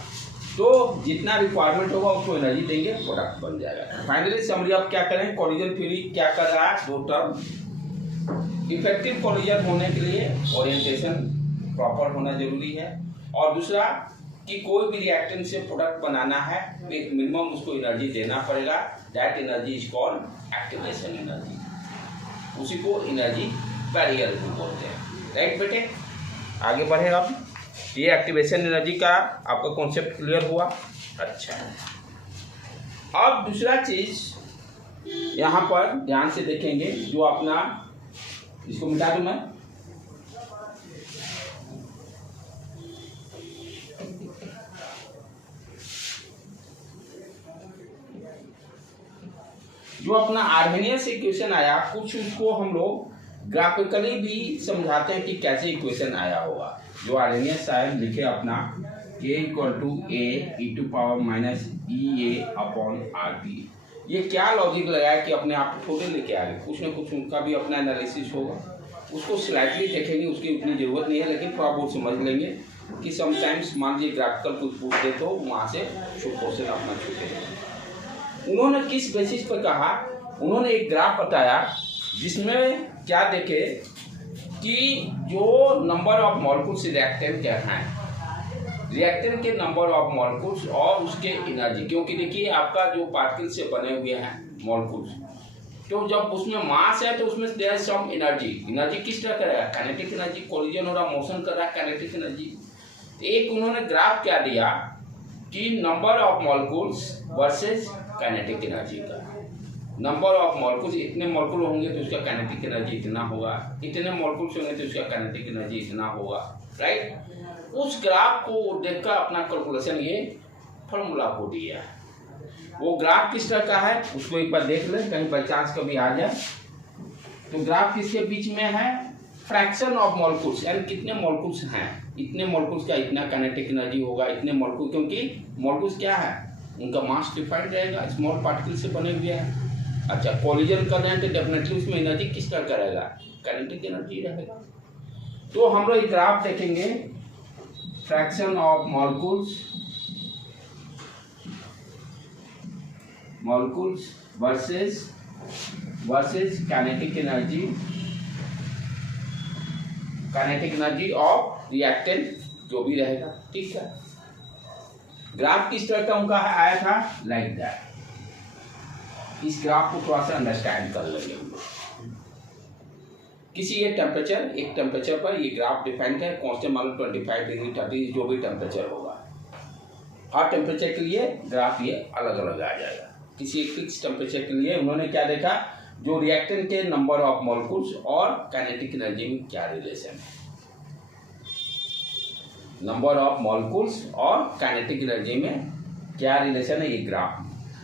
तो जितना रिक्वायरमेंट होगा उसको एनर्जी देंगे, प्रोडक्ट बन जाएगा। फाइनली समरी आप क्या करें, कोलिजन थ्योरी क्या कर रहा है, दो टर्म। इफेक्टिव कोलिजन होने के लिए ओरिएंटेशन प्रॉपर होना जरूरी है, और दूसरा कि कोई भी रिएक्टेंट से प्रोडक्ट बनाना है तो एक मिनिमम उसको एनर्जी देना पड़ेगा। That energy is called activation energy, उसी को एनर्जी बैरियर भी बोलते हैं। राइट बेटे, आगे बढ़े आप। ये एक्टिवेशन एनर्जी का आपका कॉन्सेप्ट क्लियर हुआ। अच्छा, अब दूसरा चीज यहाँ पर ध्यान से देखेंगे, जो अपना, इसको मिटा दूं मैं, जो अपना आर्हेनियस इक्वेशन आया, कुछ उसको हम लोग ग्राफिकली भी समझाते हैं कि कैसे इक्वेशन आया होगा। जो आर्हेनियस साहब लिखे अपना k = a e⁻ ये क्या लॉजिक लगाया कि अपने आप थोड़े लेके आ गए, कुछ ना कुछ उनका भी अपना एनालिसिस होगा, उसको स्लाइटली देखेंगे, उसकी उतनी ज़रूरत नहीं है, लेकिन थोड़ा बहुत समझ लेंगे कि समटाइम्स मान लीजिए ग्राफिकल कुछ पूछ दे तो वहाँ से क्वेश्चन अपना छूटेगा। उन्होंने किस बेसिस पर कहा, उन्होंने एक ग्राफ बताया जिसमें क्या देखे कि जो नंबर ऑफ मॉलिक्यूल्स रिएक्टेंट क्या हैं, रिएक्टेंट के नंबर ऑफ मॉलिक्यूल्स और उसके एनर्जी, क्योंकि देखिए आपका जो पार्टिकल से बने हुए हैं मॉलिक्यूल्स, तो जब उसमें मास है तो उसमें देयर सम एनर्जी। एनर्जी किस तरह करेगा, काइनेटिक एनर्जी, कोलिजन हो रहा, मोशन कर रहा है, काइनेटिक एनर्जी। तो एक उन्होंने ग्राफ क्या दिया कि number of molecules versus kinetic energy का। नंबर ऑफ मॉलिक्यूल्स, इतने मॉलिक्यूल होंगे तो उसका काइनेटिक एनर्जी इतना होगा, इतने मॉलिक्यूल्स होंगे तो उसका काइनेटिक एनर्जी इतना होगा, राइट। उस ग्राफ को देखकर अपना कैलकुलेशन ये फॉर्मूला को दिया है। वो ग्राफ किस तरह का है उसको एक बार देख लें, कहीं बाई चांस कभी आ जाए। तो ग्राफ किसके बीच में है, फ्रैक्शन ऑफ मॉलिक्यूल्स, यानी कितने मॉलिक्यूल्स हैं, इतने मॉलिक्यूल्स का इतना काइनेटिक एनर्जी होगा, इतने मॉलिक्यूल, क्योंकि मॉलिक्यूल्स क्या है उनका मास डिफाइंड रहेगा, स्मॉल पार्टिकल से बने हुए हैं। अच्छा, कोलिजन कर रहे हैं तो डेफिनेटली उसमें एनर्जी किस तरह का रहेगा, काइनेटिक एनर्जी रहेगा। तो हम लोग एक ग्राफ देखेंगे, fraction of molecules versus kinetic energy of reactant जो भी रहेगा, ठीक है। ग्राफ किस तरह का उनका आया था, लाइक दैट। इस ग्राफ को थोड़ा सा अंडरस्टैंड कर लेंगे हम लोग। किसी एक टेम्परेचर पर ये ग्राफ डिफाइन है, कांस्टेंट मान लो 25 डिग्री 30 जो भी टेम्परेचर होगा, हर टेम्परेचर के लिए ग्राफ ये अलग अलग आ जाएगा। किसी एक फिक्स टेम्परेचर के लिए उन्होंने क्या देखा, जो रिएक्टेंट के नंबर ऑफ मॉलिक्यूल्स और काइनेटिक एनर्जी में क्या रिलेशन है, नंबर ऑफ मॉलिक्यूल्स और काइनेटिक एनर्जी में क्या रिलेशन है ये ग्राफ।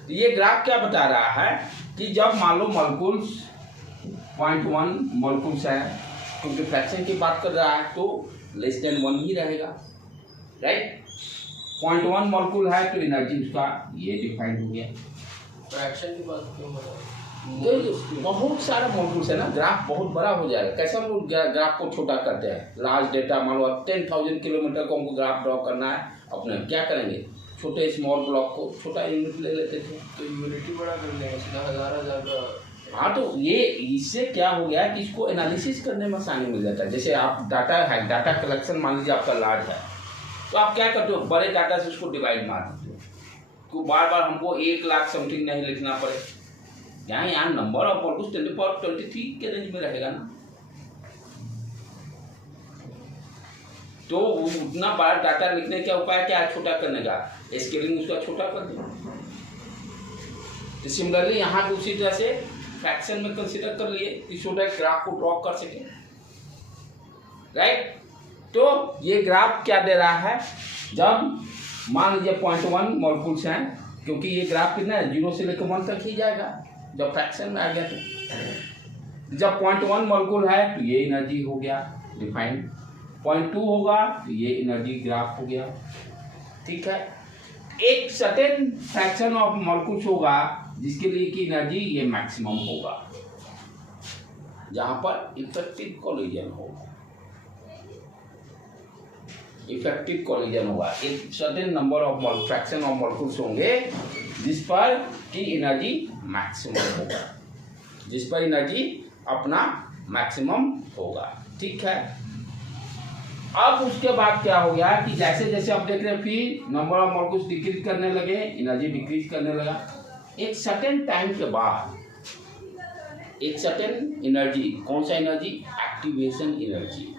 तो ये ग्राफ क्या बता रहा है कि जब मान लो मॉलिक्यूल्स 0.1 मॉलिक्यूल्स है, क्योंकि फ्रैक्शन की बात कर रहा है तो लेस देन 1 ही रहेगा, राइट। 0.1 मॉलिक्यूल है तो एनर्जी उसका ये डिफाइंड हो गया। फ्रैक्शन की बात क्यों हो रहा है? तो बहुत सारा मॉलिक्यूल्स है ना, ग्राफ बहुत बड़ा हो जाएगा। कैसे हम लोग ग्राफ को छोटा करते हैं, लार्ज डेटा मान लो 10,000 किलोमीटर को हमको ग्राफ ड्रॉ करना है, अपने क्या करेंगे, छोटे स्मॉल ब्लॉक को छोटा यूनिट ले लेते थे, तो यूनिटी बड़ा कर लेंगे, सीधा हजार का। हाँ, तो ये इससे क्या हो गया कि इसको एनालिसिस करने में आसानी मिल जाता है। जैसे आप डाटा है, डाटा कलेक्शन मान लीजिए आपका लार्ज है, तो आप क्या करते हो, बड़े डाटा से उसको डिवाइड मार देते हो, तो बार बार हमको 1 लाख समथिंग नहीं लिखना पड़े। यहाँ नंबर ऑफ मॉलिक्यूल्स 10⁻23 के रेंज में रहेगा ना, तो उतना बार डाटा लिखने का उपाय क्या है, छोटा करने का, स्केलिंग उसका छोटा कर दो। तो सिमिलरली यहाँ भी उसी तरह से फ्रैक्शन में कंसीडर कर लिए कि छोटा ग्राफ को ड्रॉ कर सके, राइट। तो ये ग्राफ क्या दे रहा है, जब मान लीजिए 0.1 मॉलिक्यूल्स हैं, क्योंकि ये ग्राफ कितना है 0 से लेकर 1 तक ही जाएगा, जब फ्रैक्शन में आ गया तो जब 0.1 मॉलिक्यूल है तो ये एनर्जी हो गया डिफाइंड, 0.2 होगा तो ये एनर्जी ग्राफ हो गया, ठीक है। एक सर्टेन फ्रैक्शन ऑफ मॉलिक्यूल्स होगा जिसके लिए की एनर्जी ये मैक्सिमम होगा, जहां पर इफेक्टिव कोलिजन होगा, इफेक्टिव कोलिजन होगा। एक certain number of fraction of molecules होंगे जिस पर की एनर्जी मैक्सिमम होगा, जिस पर एनर्जी अपना मैक्सिमम होगा, ठीक है। अब उसके बाद क्या हो गया कि जैसे जैसे आप देख रहे हैं फिर नंबर ऑफ मॉलिक्यूल्स डिक्रीज करने लगे, एनर्जी डिक्रीज करने लगा। एक सर्टेन टाइम के बाद एक सर्टेन एनर्जी, कौन सा energy, activation energy,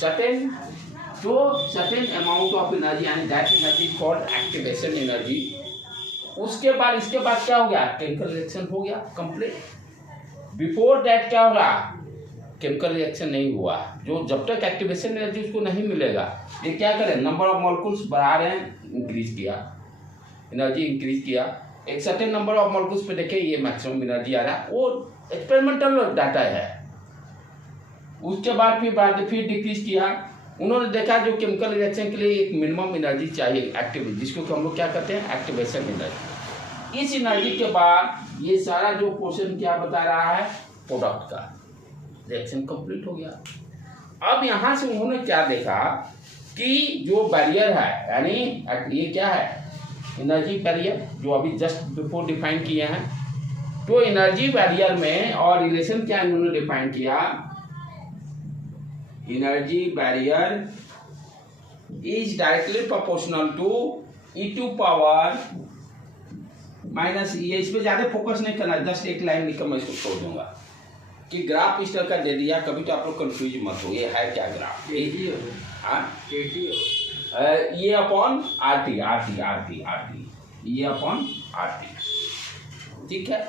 certain amount of energy यानी that energy called activation energy. उसके बाद इसके बाद क्या हो गया, केमिकल रिएक्शन हो गया कंप्लीट। बिफोर दैट क्या हो रहा, केमिकल रिएक्शन नहीं हुआ, जो जब तक एक्टिवेशन एनर्जी उसको नहीं मिलेगा, ये क्या करें, नंबर ऑफ मॉलिक्यूल्स बढ़ा रहे हैं, इंक्रीज किया, एनर्जी इंक्रीज किया। एक सर्टेन नंबर ऑफ मॉलिक्यूल्स पे देखिए ये मैक्सिमम एनर्जी आ रहा है, वो एक्सपेरिमेंटल डाटा है। उसके बाद फिर डिक्रीज किया। उन्होंने देखा जो केमिकल रिएक्शन के लिए एक मिनिमम एनर्जी चाहिए एक्टिव, जिसको कि हम लोग क्या कहते हैं, एक्टिवेशन एनर्जी। इस एनर्जी के बाद ये सारा जो पोर्शन क्या बता रहा है, प्रोडक्ट का रिएक्शन कंप्लीट हो गया। अब यहाँ से उन्होंने क्या देखा कि जो बैरियर है, यानी ये क्या है, एनर्जी बैरियर, जो अभी जस्ट बिफोर डिफाइन किए हैं। तो एनर्जी बैरियर में और रिलेशन क्या इन्होंने डिफाइन किया, energy barrier is directly proportional to e to power minus E. इस पर ज़्यादा फोकस नहीं करना, जस्ट एक लाइन लिखकर मैं इसको छोड़ दूंगा कि ग्राफ इस तरह का दे दिया, कभी तो आप लोग कंफ्यूज मत हो, ये है क्या ग्राफ, ये अपॉन आर टी, ये अपॉन आर टी, ठीक है।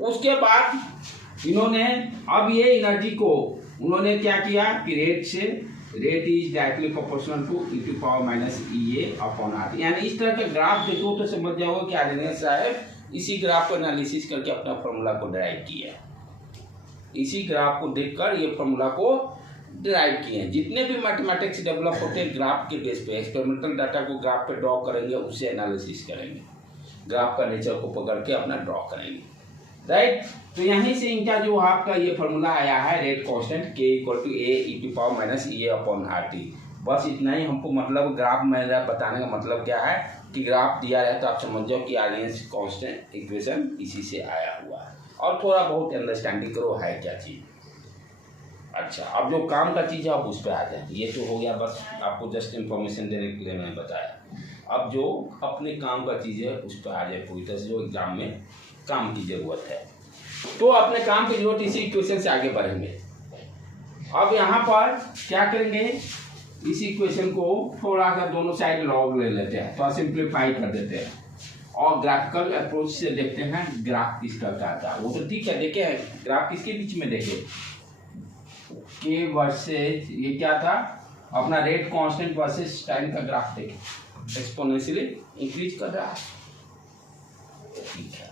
उसके बाद इन्होंने अब ये एनर्जी को उन्होंने क्या किया कि rate is directly proportional to e to power minus E A upon R T. यानी इस तरह का ग्राफ देखो तो समझ जाओगे कि आर्यन साहब इसी ग्राफ को एनालिसिस करके अपना फॉर्मूला को ड्राइव किया, इसी ग्राफ को देखकर ये फॉर्मूला को ड्राइव किए हैं। जितने भी मैथमेटिक्स डेवलप होते हैं ग्राफ के बेस पे, एक्सपेरिमेंटल डाटा को ग्राफ पे ड्रॉ करेंगे, उससे एनालिसिस करेंगे, ग्राफ का नेचर को पकड़ के अपना ड्रॉ करेंगे, राइट। तो यहीं से इनका जो आपका ये फॉर्मूला आया है रेट कांस्टेंट के equal to A e to power minus E A upon R T. बस इतना ही हमको मतलब ग्राफ मेरा बताने का मतलब क्या है कि ग्राफ दिया रहे तो आप समझ जाओ कि आर्यन्स कांस्टेंट इक्वेशन इसी से आया हुआ है, और थोड़ा बहुत अंडरस्टैंडिंग करो है क्या चीज़। अच्छा, अब जो काम का चीज़ है आप उस पर आ जाए। ये तो हो गया, बस आपको जस्ट इन्फॉर्मेशन देने के लिए मैंने बताया। अब जो अपने काम का चीज़ है उस पर आ जाए पूरी तरह से, जो एग्जाम में काम की ज़रूरत है। तो अपने काम की जरूरत इसी इक्वेशन से आगे बढ़ेंगे। अब यहाँ पर क्या करेंगे, इसी इक्वेशन को थोड़ा सा दोनों साइड लॉग ले लेते हैं, थोड़ा सिंप्लीफाई कर देते हैं और ग्राफिकल अप्रोच से देखते हैं ग्राफ किस तरह का आता है। वो तो ठीक है, देखे ग्राफ किसके बीच में देखे के वर्सेस ये क्या था अपना रेट कांस्टेंट वर्सेस टाइम का ग्राफ देखे, एक्सपोनेंशियली इंक्रीज कर रहा है, ठीक है।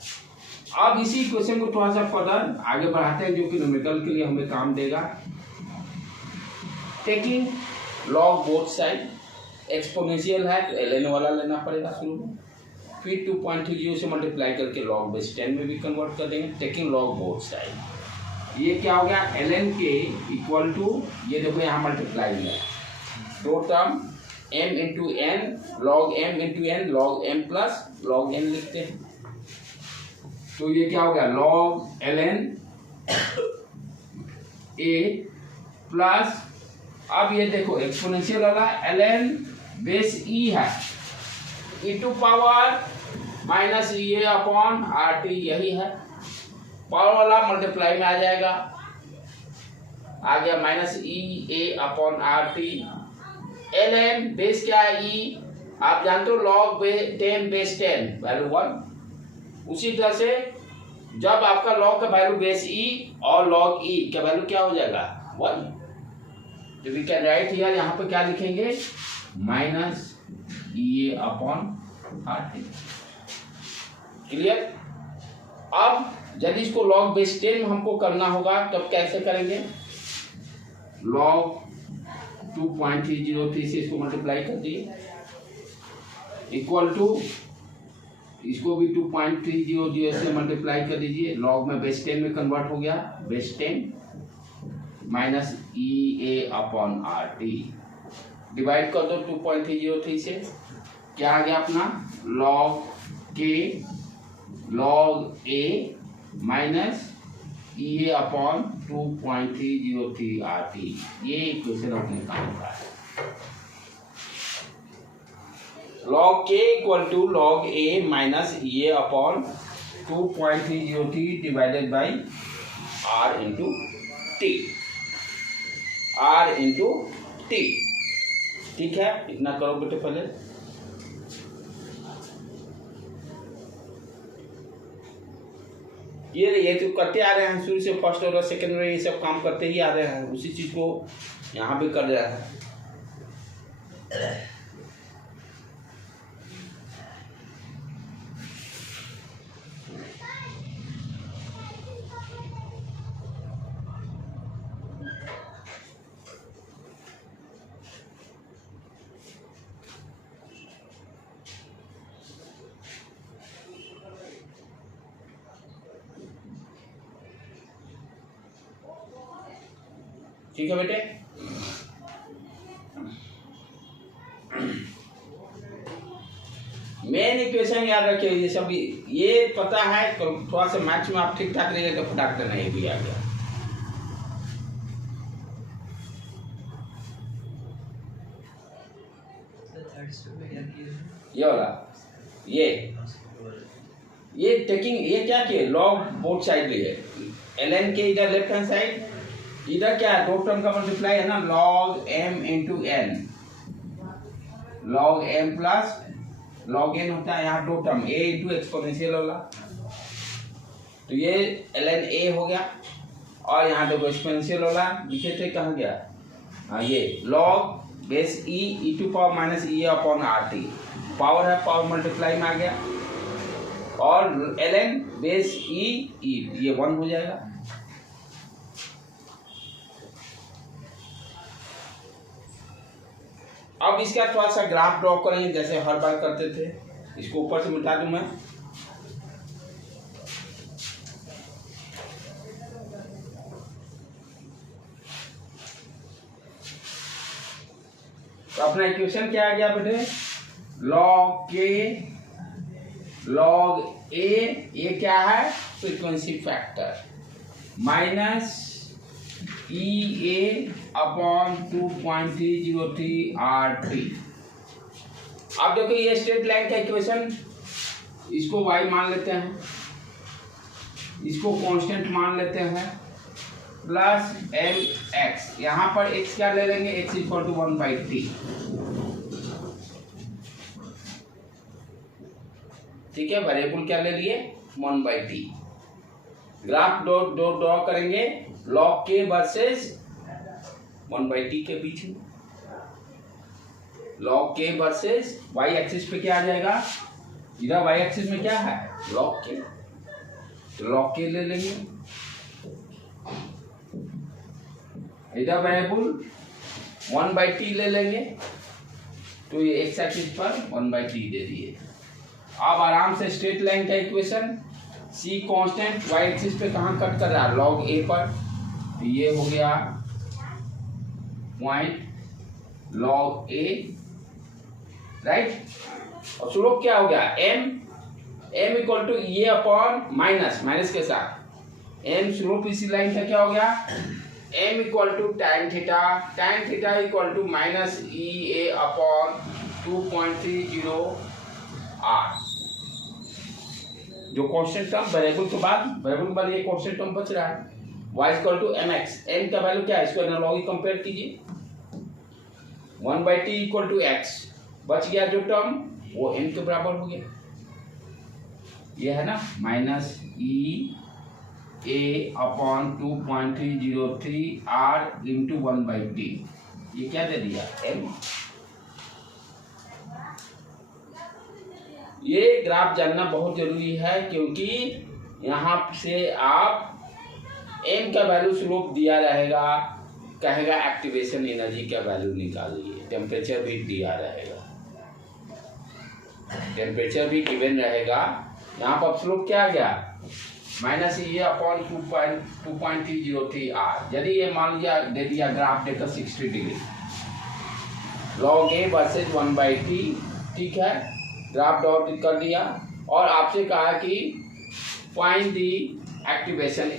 अब इसी क्वेश्चन को थोड़ा सा फर्दर आगे बढ़ाते हैं, जो कि न्यूमेरिकल के लिए हमें काम देगा। Taking log both side, exponential है तो ln वाला लेना पड़ेगा शुरू में, फिर 2.30 से मल्टीप्लाई करके log बेस 10 में भी कन्वर्ट कर देंगे। टेकिंग लॉग बोथ साइड, ये क्या हो गया ln के इक्वल टू, ये देखो यहाँ मल्टीप्लाई में दो term m into n log m into n log m plus log n लिखते हैं, तो ये क्या हो गया log ln a प्लस, अब ये देखो एक्सपोनेंशियल वाला ln बेस e है e to power minus E A upon R T, यही है। पावर वाला मल्टीप्लाई में आ जाएगा, आ गया minus E A upon R T. ln base क्या है e, आप जानते हो log 10 बेस 10 वैल्यू 1। उसी तरह से जब आपका log का वैल्यू बेस e और log e का वैल्यू क्या हो जाएगा 1, तो वी कैन राइट हियर, यहाँ पे क्या लिखेंगे minus E A upon R T, clear. अब यदि इसको log बेस 10 हमको करना होगा तब कैसे करेंगे, log 2.303 से इसको मल्टीप्लाई कर दिए इक्वल टू, इसको भी 2.300 से मल्टीप्लाई कर दीजिए, log में बेस 10 में कन्वर्ट हो गया, base 10 minus E A upon R T, divide कर दो 2.303 से, क्या आ गया अपना log के log a minus E A upon 2.303 R T. ये इक्वेशन अपने काम का है। log k equal to log a minus E A upon 2.303 divided by r into T, ठीक है। इतना करो बेटे पहले, ये तो करते आ रहे हैं शुरू से, फर्स्ट और सेकंड में ये सब काम करते ही आ रहे हैं, उसी चीज को यहाँ भी कर रहा है। ठीक है बेटे, मेन इक्वेशन याद रखिए, ये सब ये पता है, थोड़ा सा मैथ्स में आप ठीक ठाक रहिए तो फटाक से नहीं भी आ गया। ये वाला ये टेकिंग ये क्या किए लॉग बोथ साइड लिए ln के इधर लेफ्ट हैंड साइड इधर क्या है दो टर्म का मल्टीप्लाई है ना log m into n log m plus log n होता है यहाँ दो टर्म a इंटू एक्सपोनेंशियल वाला तो ये ln a हो गया और यहाँ देखो एक्सपोनेंशियल वाला लिखे थे कहाँ गया हाँ ये log base e to power minus e upon RT power है पावर मल्टीप्लाई में आ गया और ln बेस e ये 1 हो जाएगा। अब इसका थोड़ा सा ग्राफ ड्रॉ करेंगे जैसे हर बार करते थे इसको ऊपर से मिटा दूं मैं तो अपना इक्वेशन क्या आ गया बेटे log k log a ये क्या है frequency factor minus E A upon 2.303 R3। अब देखो ये स्ट्रेट लाइन का इक्वेशन इसको y मान लेते हैं इसको कांस्टेंट मान लेते हैं प्लस एम एक्स यहाँ पर x क्या ले लेंगे x इक्वल टू 1/t ठीक है वेरिएबल क्या ले लिए 1/t ग्राफ ड्रॉ करेंगे log k वर्सेस 1/t के बीच में log k versus y axis पे क्या आ जाएगा इधर y एक्सिस में क्या है log k तो log k ले लेंगे इधर वेरिएबल 1/t ले लेंगे तो ये x एक्सिस पर 1/t दे दिए। अब आराम से स्ट्रेट लाइन का equation c constant y axis पे कहाँ कट कर रहा है log a पर तो ये हो गया पॉइंट log a राइट और स्लोप क्या हो गया m इक्वल टू ये अपॉन माइनस के साथ m स्लोप इसी लाइन का क्या हो गया m equal to tan theta equal to minus E A upon 2.30 r जो कांस्टेंट टर्म वेरिएबल के बाद ये कांस्टेंट टर्म बच रहा है y equal to M X n का वैल्यू क्या है इसको एनालॉगी कंपेयर कीजिए 1/t इक्वल टू x बच गया जो टर्म वो n के बराबर हो गया ये है ना minus E A upon 2.303 r into 1/t ये क्या दे दिया m ये ग्राफ जानना बहुत जरूरी है क्योंकि यहाँ से आप m का वैल्यू स्लोप दिया रहेगा कहेगा एक्टिवेशन एनर्जी का वैल्यू निकालिए टेम्परेचर भी दिया रहेगा टेम्परेचर भी गिवन रहेगा यहाँ पर स्लोप क्या आ गया माइनस ये अपॉन 2.303 r यदि ये मान लिया दे दिया ग्राफ देकर 60 degree log a versus 1/t ठीक है ग्राफ डॉट कर दिया और आपसे कहा कि फाइंड दी एक्टिवेशन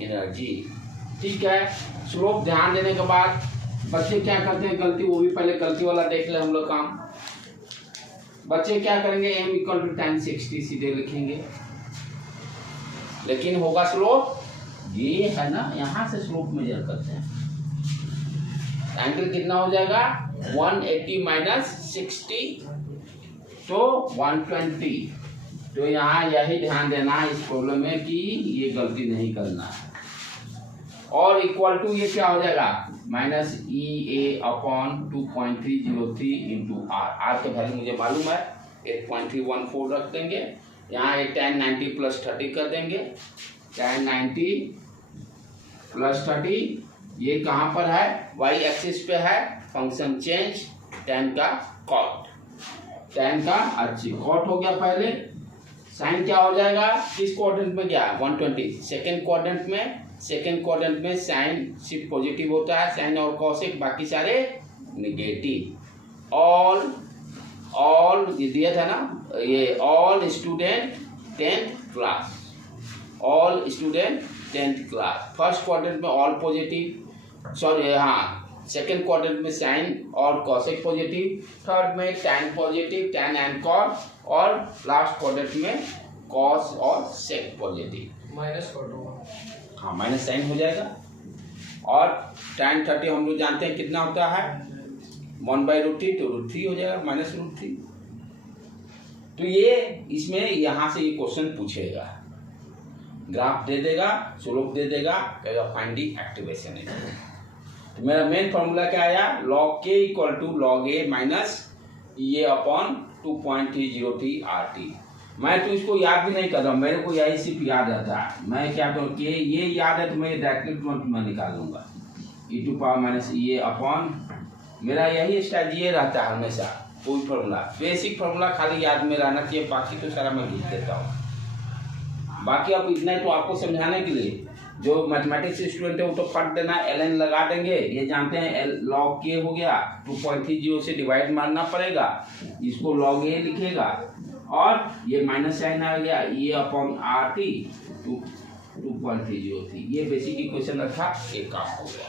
एनर्जी ठीक है स्लोप ध्यान देने के बाद बच्चे क्या करते हैं गलती वो भी पहले गलती वाला देख ले हम लोग काम बच्चे क्या करेंगे m इक्वल टू tan 60 सीधे लिखेंगे लेकिन होगा स्लोप ये है ना यहाँ से स्लोप मेजर करते हैं एंगल कितना हो जाएगा 180 माइनस 60 तो 120 तो यहाँ यही ध्यान देना है इस प्रॉब्लम में कि ये गलती नहीं करना है और इक्वल टू ये क्या हो जाएगा minus E A upon 2.303 into R का वैल्यू मुझे मालूम है 8.314 रख देंगे यहाँ एक tan 90 प्लस 30 कर देंगे tan 90 प्लस 30 ये कहाँ पर है y एक्सिस पे है फंक्शन चेंज tan का कॉट tan का अच्छी कॉट हो गया पहले साइन क्या हो जाएगा किस क्वाड्रेंट में गया 120 सेकेंड क्वाड्रेंट में साइन सिर्फ पॉजिटिव होता है साइन और कॉसेक बाकी सारे नेगेटिव ऑल ये दिया था ना ये all student 10th class first quadrant में ऑल पॉजिटिव सॉरी हाँ सेकेंड क्वाड्रेंट में साइन और कॉसेक पॉजिटिव, थर्ड में tan positive, tan and cos, और लास्ट क्वाड्रेंट में कॉस और सेक पॉजिटिव। माइनस कॉट होगा, हाँ माइनस साइन हो जाएगा। और tan 30 हम लोग जानते हैं कितना होता है 1/√3, तो √3 हो जाएगा, -√3। तो ये इसमें यहाँ से ये क्वेश्चन पूछेगा, ग्राफ दे देगा, स्लोप दे देगा, कहेगा फाइंड द एक्टिवेशन एनर्जी। तो मेरा मेन फॉर्मूला क्या आया, log k = log a minus EA/2.303 RT। मैं तो इसको याद भी नहीं कर रहा हूँ, मेरे को यही सिर्फ याद रहता है। मैं क्या करूँ कि ये याद है तो मैं डायरेक्टली तुरंत मैं निकाल लूँगा, e⁻−EA/, मेरा यही स्टाइल ये रहता है हमेशा। कोई फॉर्मूला, बेसिक फॉर्मूला खाली याद में रहना चाहिए, बाकी तो सारा मैं लिख देता हूँ। बाकी अब इतना ही तो आपको समझाने के लिए, जो मैथमेटिक्स स्टूडेंट है वो तो फट देना, ln लगा देंगे, ये जानते हैं log k हो गया 2.30 से डिवाइड मारना पड़ेगा, इसको log a लिखेगा, और ये माइनस साइन आ गया EA/RT 2.303। ये बेसिक इक्वेशन रखा, एक काम हो गया।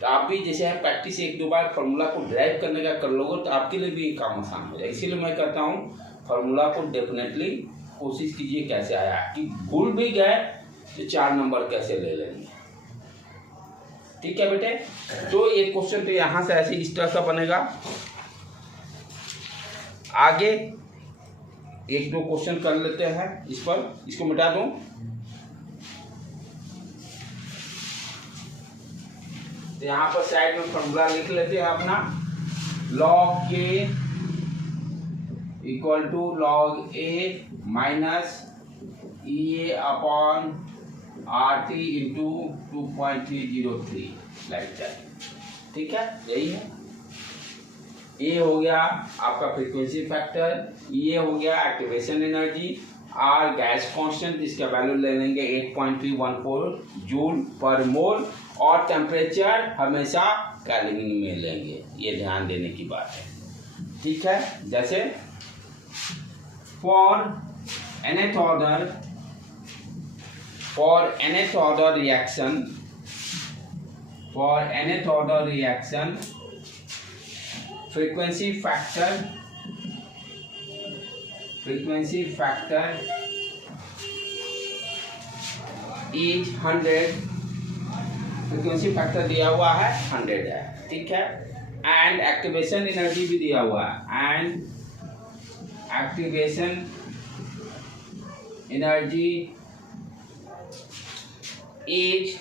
तो आप भी जैसे है प्रैक्टिस एक दो बार फार्मूला को ड्राइव करने का कर लोगे तो आपके लिए भी ये काम आसान हो जाए। इसीलिए मैं कहता हूँ फार्मूला को डेफिनेटली कोशिश कीजिए कैसे आया, कि भूल भी गए तो 4 नंबर कैसे ले लेंगे। ठीक है बेटे, तो ये क्वेश्चन तो यहाँ से ऐसे इस तरह का बनेगा। आगे एक दो क्वेश्चन कर लेते हैं इस पर, इसको मिटा दूं। तो यहाँ पर साइड में फॉर्मूला लिख लेते हैं अपना, log k = log a minus EA/RT × 2.303 like that. ठीक है, यही है। ए हो गया आपका फ्रीक्वेंसी फैक्टर, ये हो गया activation energy, R gas constant, इसका वैल्यू ले लेंगे 8.314 जूल पर मोल, और टेम्परेचर हमेशा केल्विन में लेंगे, ये ध्यान देने की बात है। ठीक है, जैसे for nth order reaction frequency factor is 100, frequency factor दिया हुआ है 100 है। ठीक है, एंड एक्टिवेशन एनर्जी भी दिया हुआ है, and activation energy is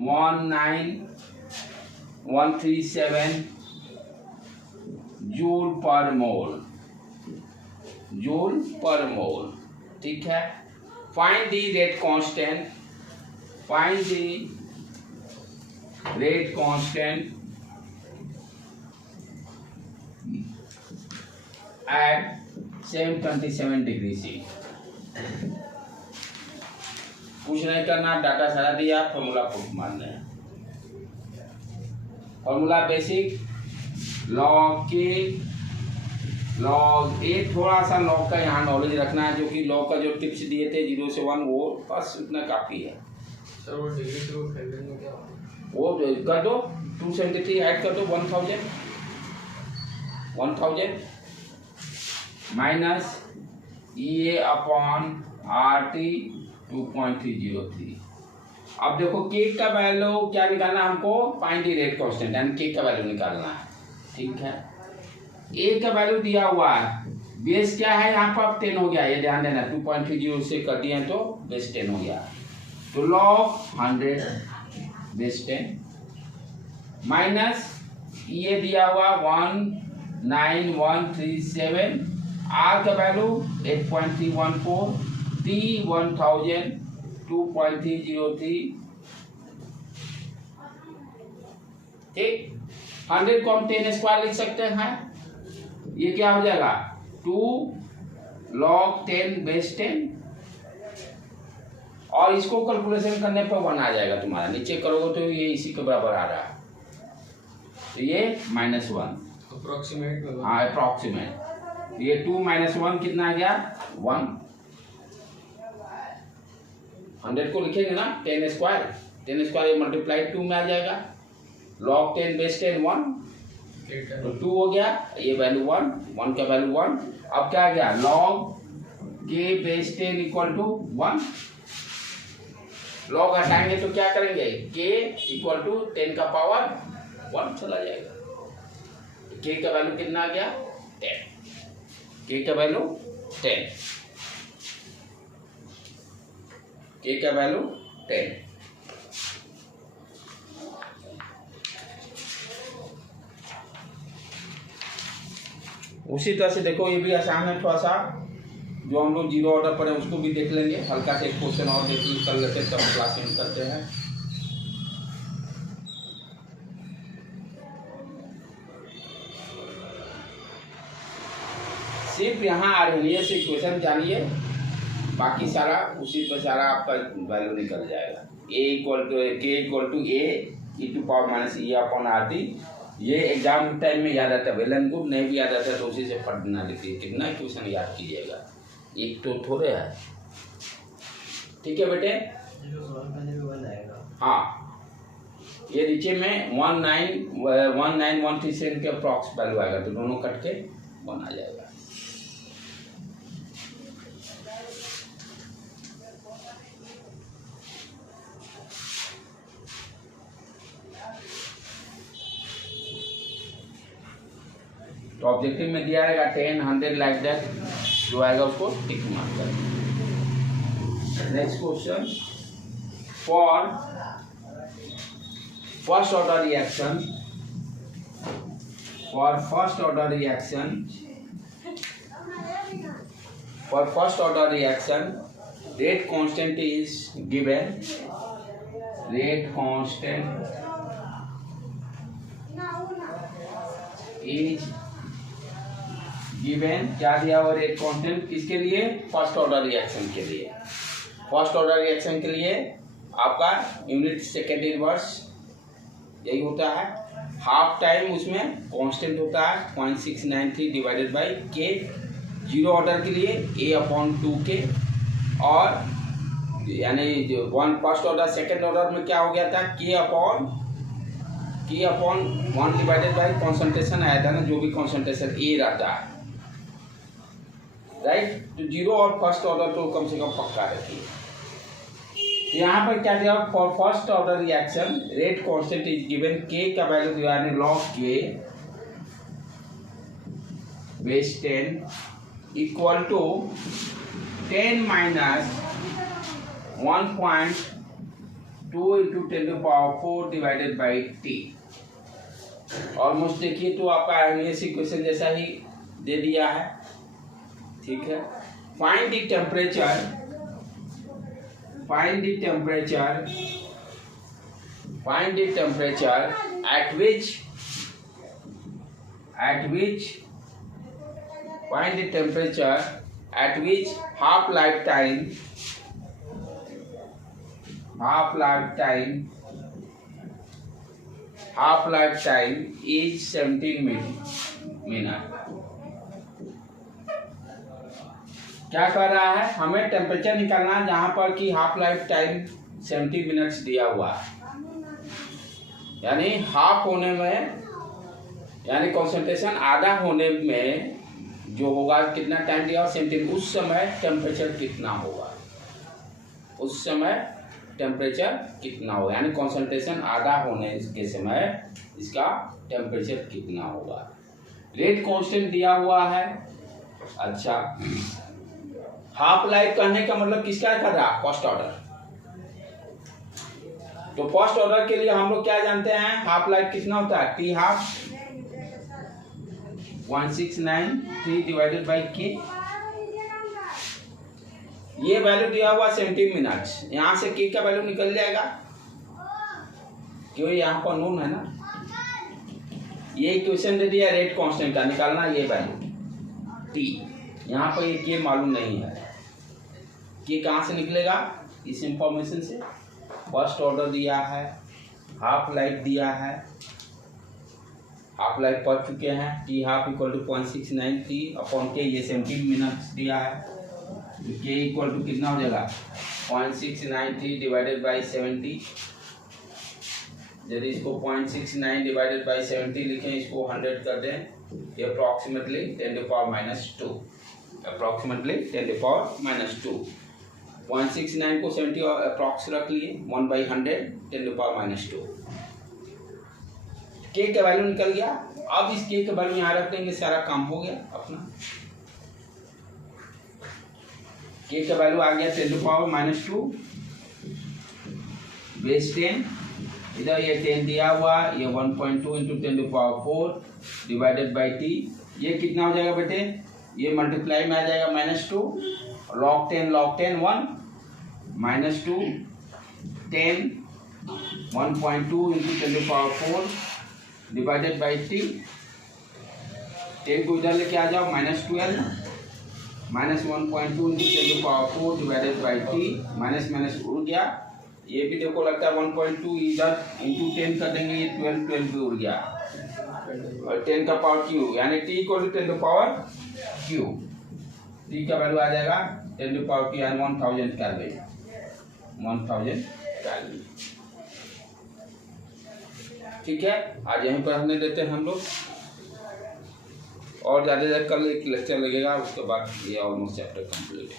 19137 joule per mole. ठीक है, find the rate constant at 727 degree C। कुछ नहीं करना, डाटा सारा दिया, फॉर्मूला पुट मारना है। Formula basic log k log a, थोड़ा सा log का यहाँ नॉलेज रखना है, जो कि log का जो टिप्स दिए थे 0 से 1, वो बस उतना काफी है। सर वो डिग्री से वो केल्विन में क्या होता है? वो कर दो, 273 ऐड कर दो, 1000 माइनस EA/RT 2.303। अब देखो केक का वैल्यू क्या निकालना हमको, फाइंड द रेट कांस्टेंट, यानी केक का वैल्यू निकालना है। ठीक है, ए का वैल्यू दिया हुआ है, बेस क्या है यहाँ पर 10 हो गया, ये ध्यान देना, 2.30 से कर दिए तो बेस 10 हो गया, तो log 100 बेस 10 माइनस ये दिया हुआ 19137, आर का वैल्यू 8.314, T 1000 2.303। ठीक, 100 को हम 10 स्क्वायर लिख सकते हैं, ये क्या हो जाएगा 2 log 10 बेस 10, और इसको कैलकुलेशन करने पर 1 आ जाएगा तुम्हारा, नीचे करोगे तो ये इसी के बराबर आ रहा है, तो ये -1 अप्रोक्सीमेट में। हाँ अप्रोक्सीमेट, ये 2 - 1 कितना आ गया 1। 100 को लिखेंगे ना 10 स्क्वायर, 10 स्क्वायर मल्टीप्लाई 2 में आ जाएगा, log 10 बेस 10 1, तो 2 हो गया, ये वैल्यू 1 का वैल्यू 1। अब क्या आ गया, log k base 10 equal to 1। log हटाएंगे तो क्या करेंगे, k इक्वल टू 10 का पावर 1 चला जाएगा। k का वैल्यू कितना आ गया, 10। k का वैल्यू 10, k का वैल्यू 10। उसी तरह से देखो, ये भी आसान है थोड़ा सा, जो हम लोग जीरो ऑर्डर पर है उसको भी देख लेंगे, हल्का से एक क्वेश्चन और देख कर लेते हैं, तब क्लास एंड करते हैं। सिर्फ यहाँ आर्हेनियस इक्वेशन जानिए, बाकी सारा उसी पर सारा आपका वैल्यू निकल जाएगा। a equal to k equal to a e to power minus e upon RT। ये एग्जाम टाइम में याद आता है, वेल एंड गुड, नहीं भी याद आता है तो उसी से पढ़ना लिखिए, कितना इक्वेशन याद कीजिएगा, एक तो थोड़े है। ठीक है बेटे, हाँ, ये नीचे में 1913 के अप्रॉक्स वैल्यू आएगा, तो दोनों कट के 1 आ जाएगा। तो ऑब्जेक्टिव में दिया रहेगा 10, 100 लाइक दैट, जो आएगा उसको टिक मार्क करेंगे। Next question, for first order reaction, rate constant is given, क्या दिया हुआ रेट कांस्टेंट किसके लिए, फर्स्ट ऑर्डर रिएक्शन के लिए। फर्स्ट ऑर्डर रिएक्शन के लिए आपका यूनिट सेकेंड इनवर्स यही होता है, हाफ टाइम उसमें कांस्टेंट होता है 0.693 डिवाइडेड बाई के। जीरो ऑर्डर के लिए a/2k, और यानी one first order second order में क्या हो गया था, k upon 1 divided by concentration आया था ना, जो भी कॉन्सेंट्रेशन a रहता है, राइट। तो जीरो और फर्स्ट ऑर्डर तो कम से कम पक्का रखिए। तो यहाँ पर क्या दिया, for first order reaction rate constant is given, k का वैल्यू दिया है log k base 10 equal to 10 minus 1.2 into 10⁴ divided by t। Almost देखिए तो आपका आर्हेनियस इक्वेशन जैसा ही दे दिया है, ठीक है। Find the temperature at which half lifetime is 17 minute। क्या कर रहा है, हमें टेम्परेचर निकालना है जहां पर कि हाफ लाइफ टाइम 70 मिनट्स दिया हुआ है, यानी हाफ होने में, यानी कंसंट्रेशन आधा होने में जो होगा कितना टाइम दिया, 17। उस समय टेम्परेचर कितना होगा, यानी कंसंट्रेशन आधा होने के समय इसका टेम्परेचर कितना होगा। रेट कांस्टेंट दिया हुआ है। अच्छा, हाफ लाइफ कहने का मतलब किसका कर रहा है, फर्स्ट ऑर्डर। तो फर्स्ट ऑर्डर के लिए हम लोग क्या जानते हैं, हाफ लाइफ कितना होता है, टी हाफ 1693 डिवाइडेड बाई के। ये वैल्यू दिया हुआ 70 मिनट्स, यहां से के का वैल्यू निकल जाएगा, क्योंकि यहाँ पर नोन है ना। ये इक्वेशन दे दिया रेट कांस्टेंट का, निकालना ये वैल्यू टी, यहाँ पर ये के मालूम नहीं है, के कहाँ से निकलेगा, इस इंफॉर्मेशन से। फर्स्ट ऑर्डर दिया है, हाफ लाइफ दिया है, हाफ लाइफ पढ़ चुके हैं, T half equal to 0.693 upon k, ये 17 मिनट्स दिया है, तो के इक्वल टू कितना हो जाएगा 0.693 डिवाइडेड बाई 70, यदि इसको 0.69 डिवाइडेड बाई 70 लिखें, इसको 100 कर दें, ये अप्रॉक्सीमेटली 10⁻², अप्रॉक्सीमेटली 10⁻²। 0.69 को 70 अप्रॉक्स रख लिए, 1/100 10⁻²। के का वैल्यू निकल गया। अब इस के का वैल्यू यहाँ रख देंगे, सारा काम हो गया अपना। के का वैल्यू आ गया 10⁻², बेस 10, इधर ये 10 दिया हुआ, ये 1.2 इंटू 10⁴ डिवाइडेड बाई टी। ये कितना हो जाएगा बेटे, ये मल्टीप्लाई में आ जाएगा -2, log 10 1, -2 10 1.2 into 10⁴ divided by T. 10 को इधर लेके आ जाओ, -12 -1.2 into 10⁴ divided by T, minus minus उड़ गया। ये भी देखो लगता है 1.2 इधर इंटू 10 कर देंगे, ये 12 भी उड़ गया, और 10 का पावर क्यू, यानी t इक्वल टू 10⁻⁴। t का वैल्यू आ जाएगा 10⁻⁴ यानी 1000 केल्विन, 1000 केल्विन। ठीक है, आज यहीं पर हमने देते हैं हम लोग, और ज़्यादा देर कल एक लेक्चर लगेगा, उसके बाद ये ऑलमोस्ट चैप्टर कंप्लीट है।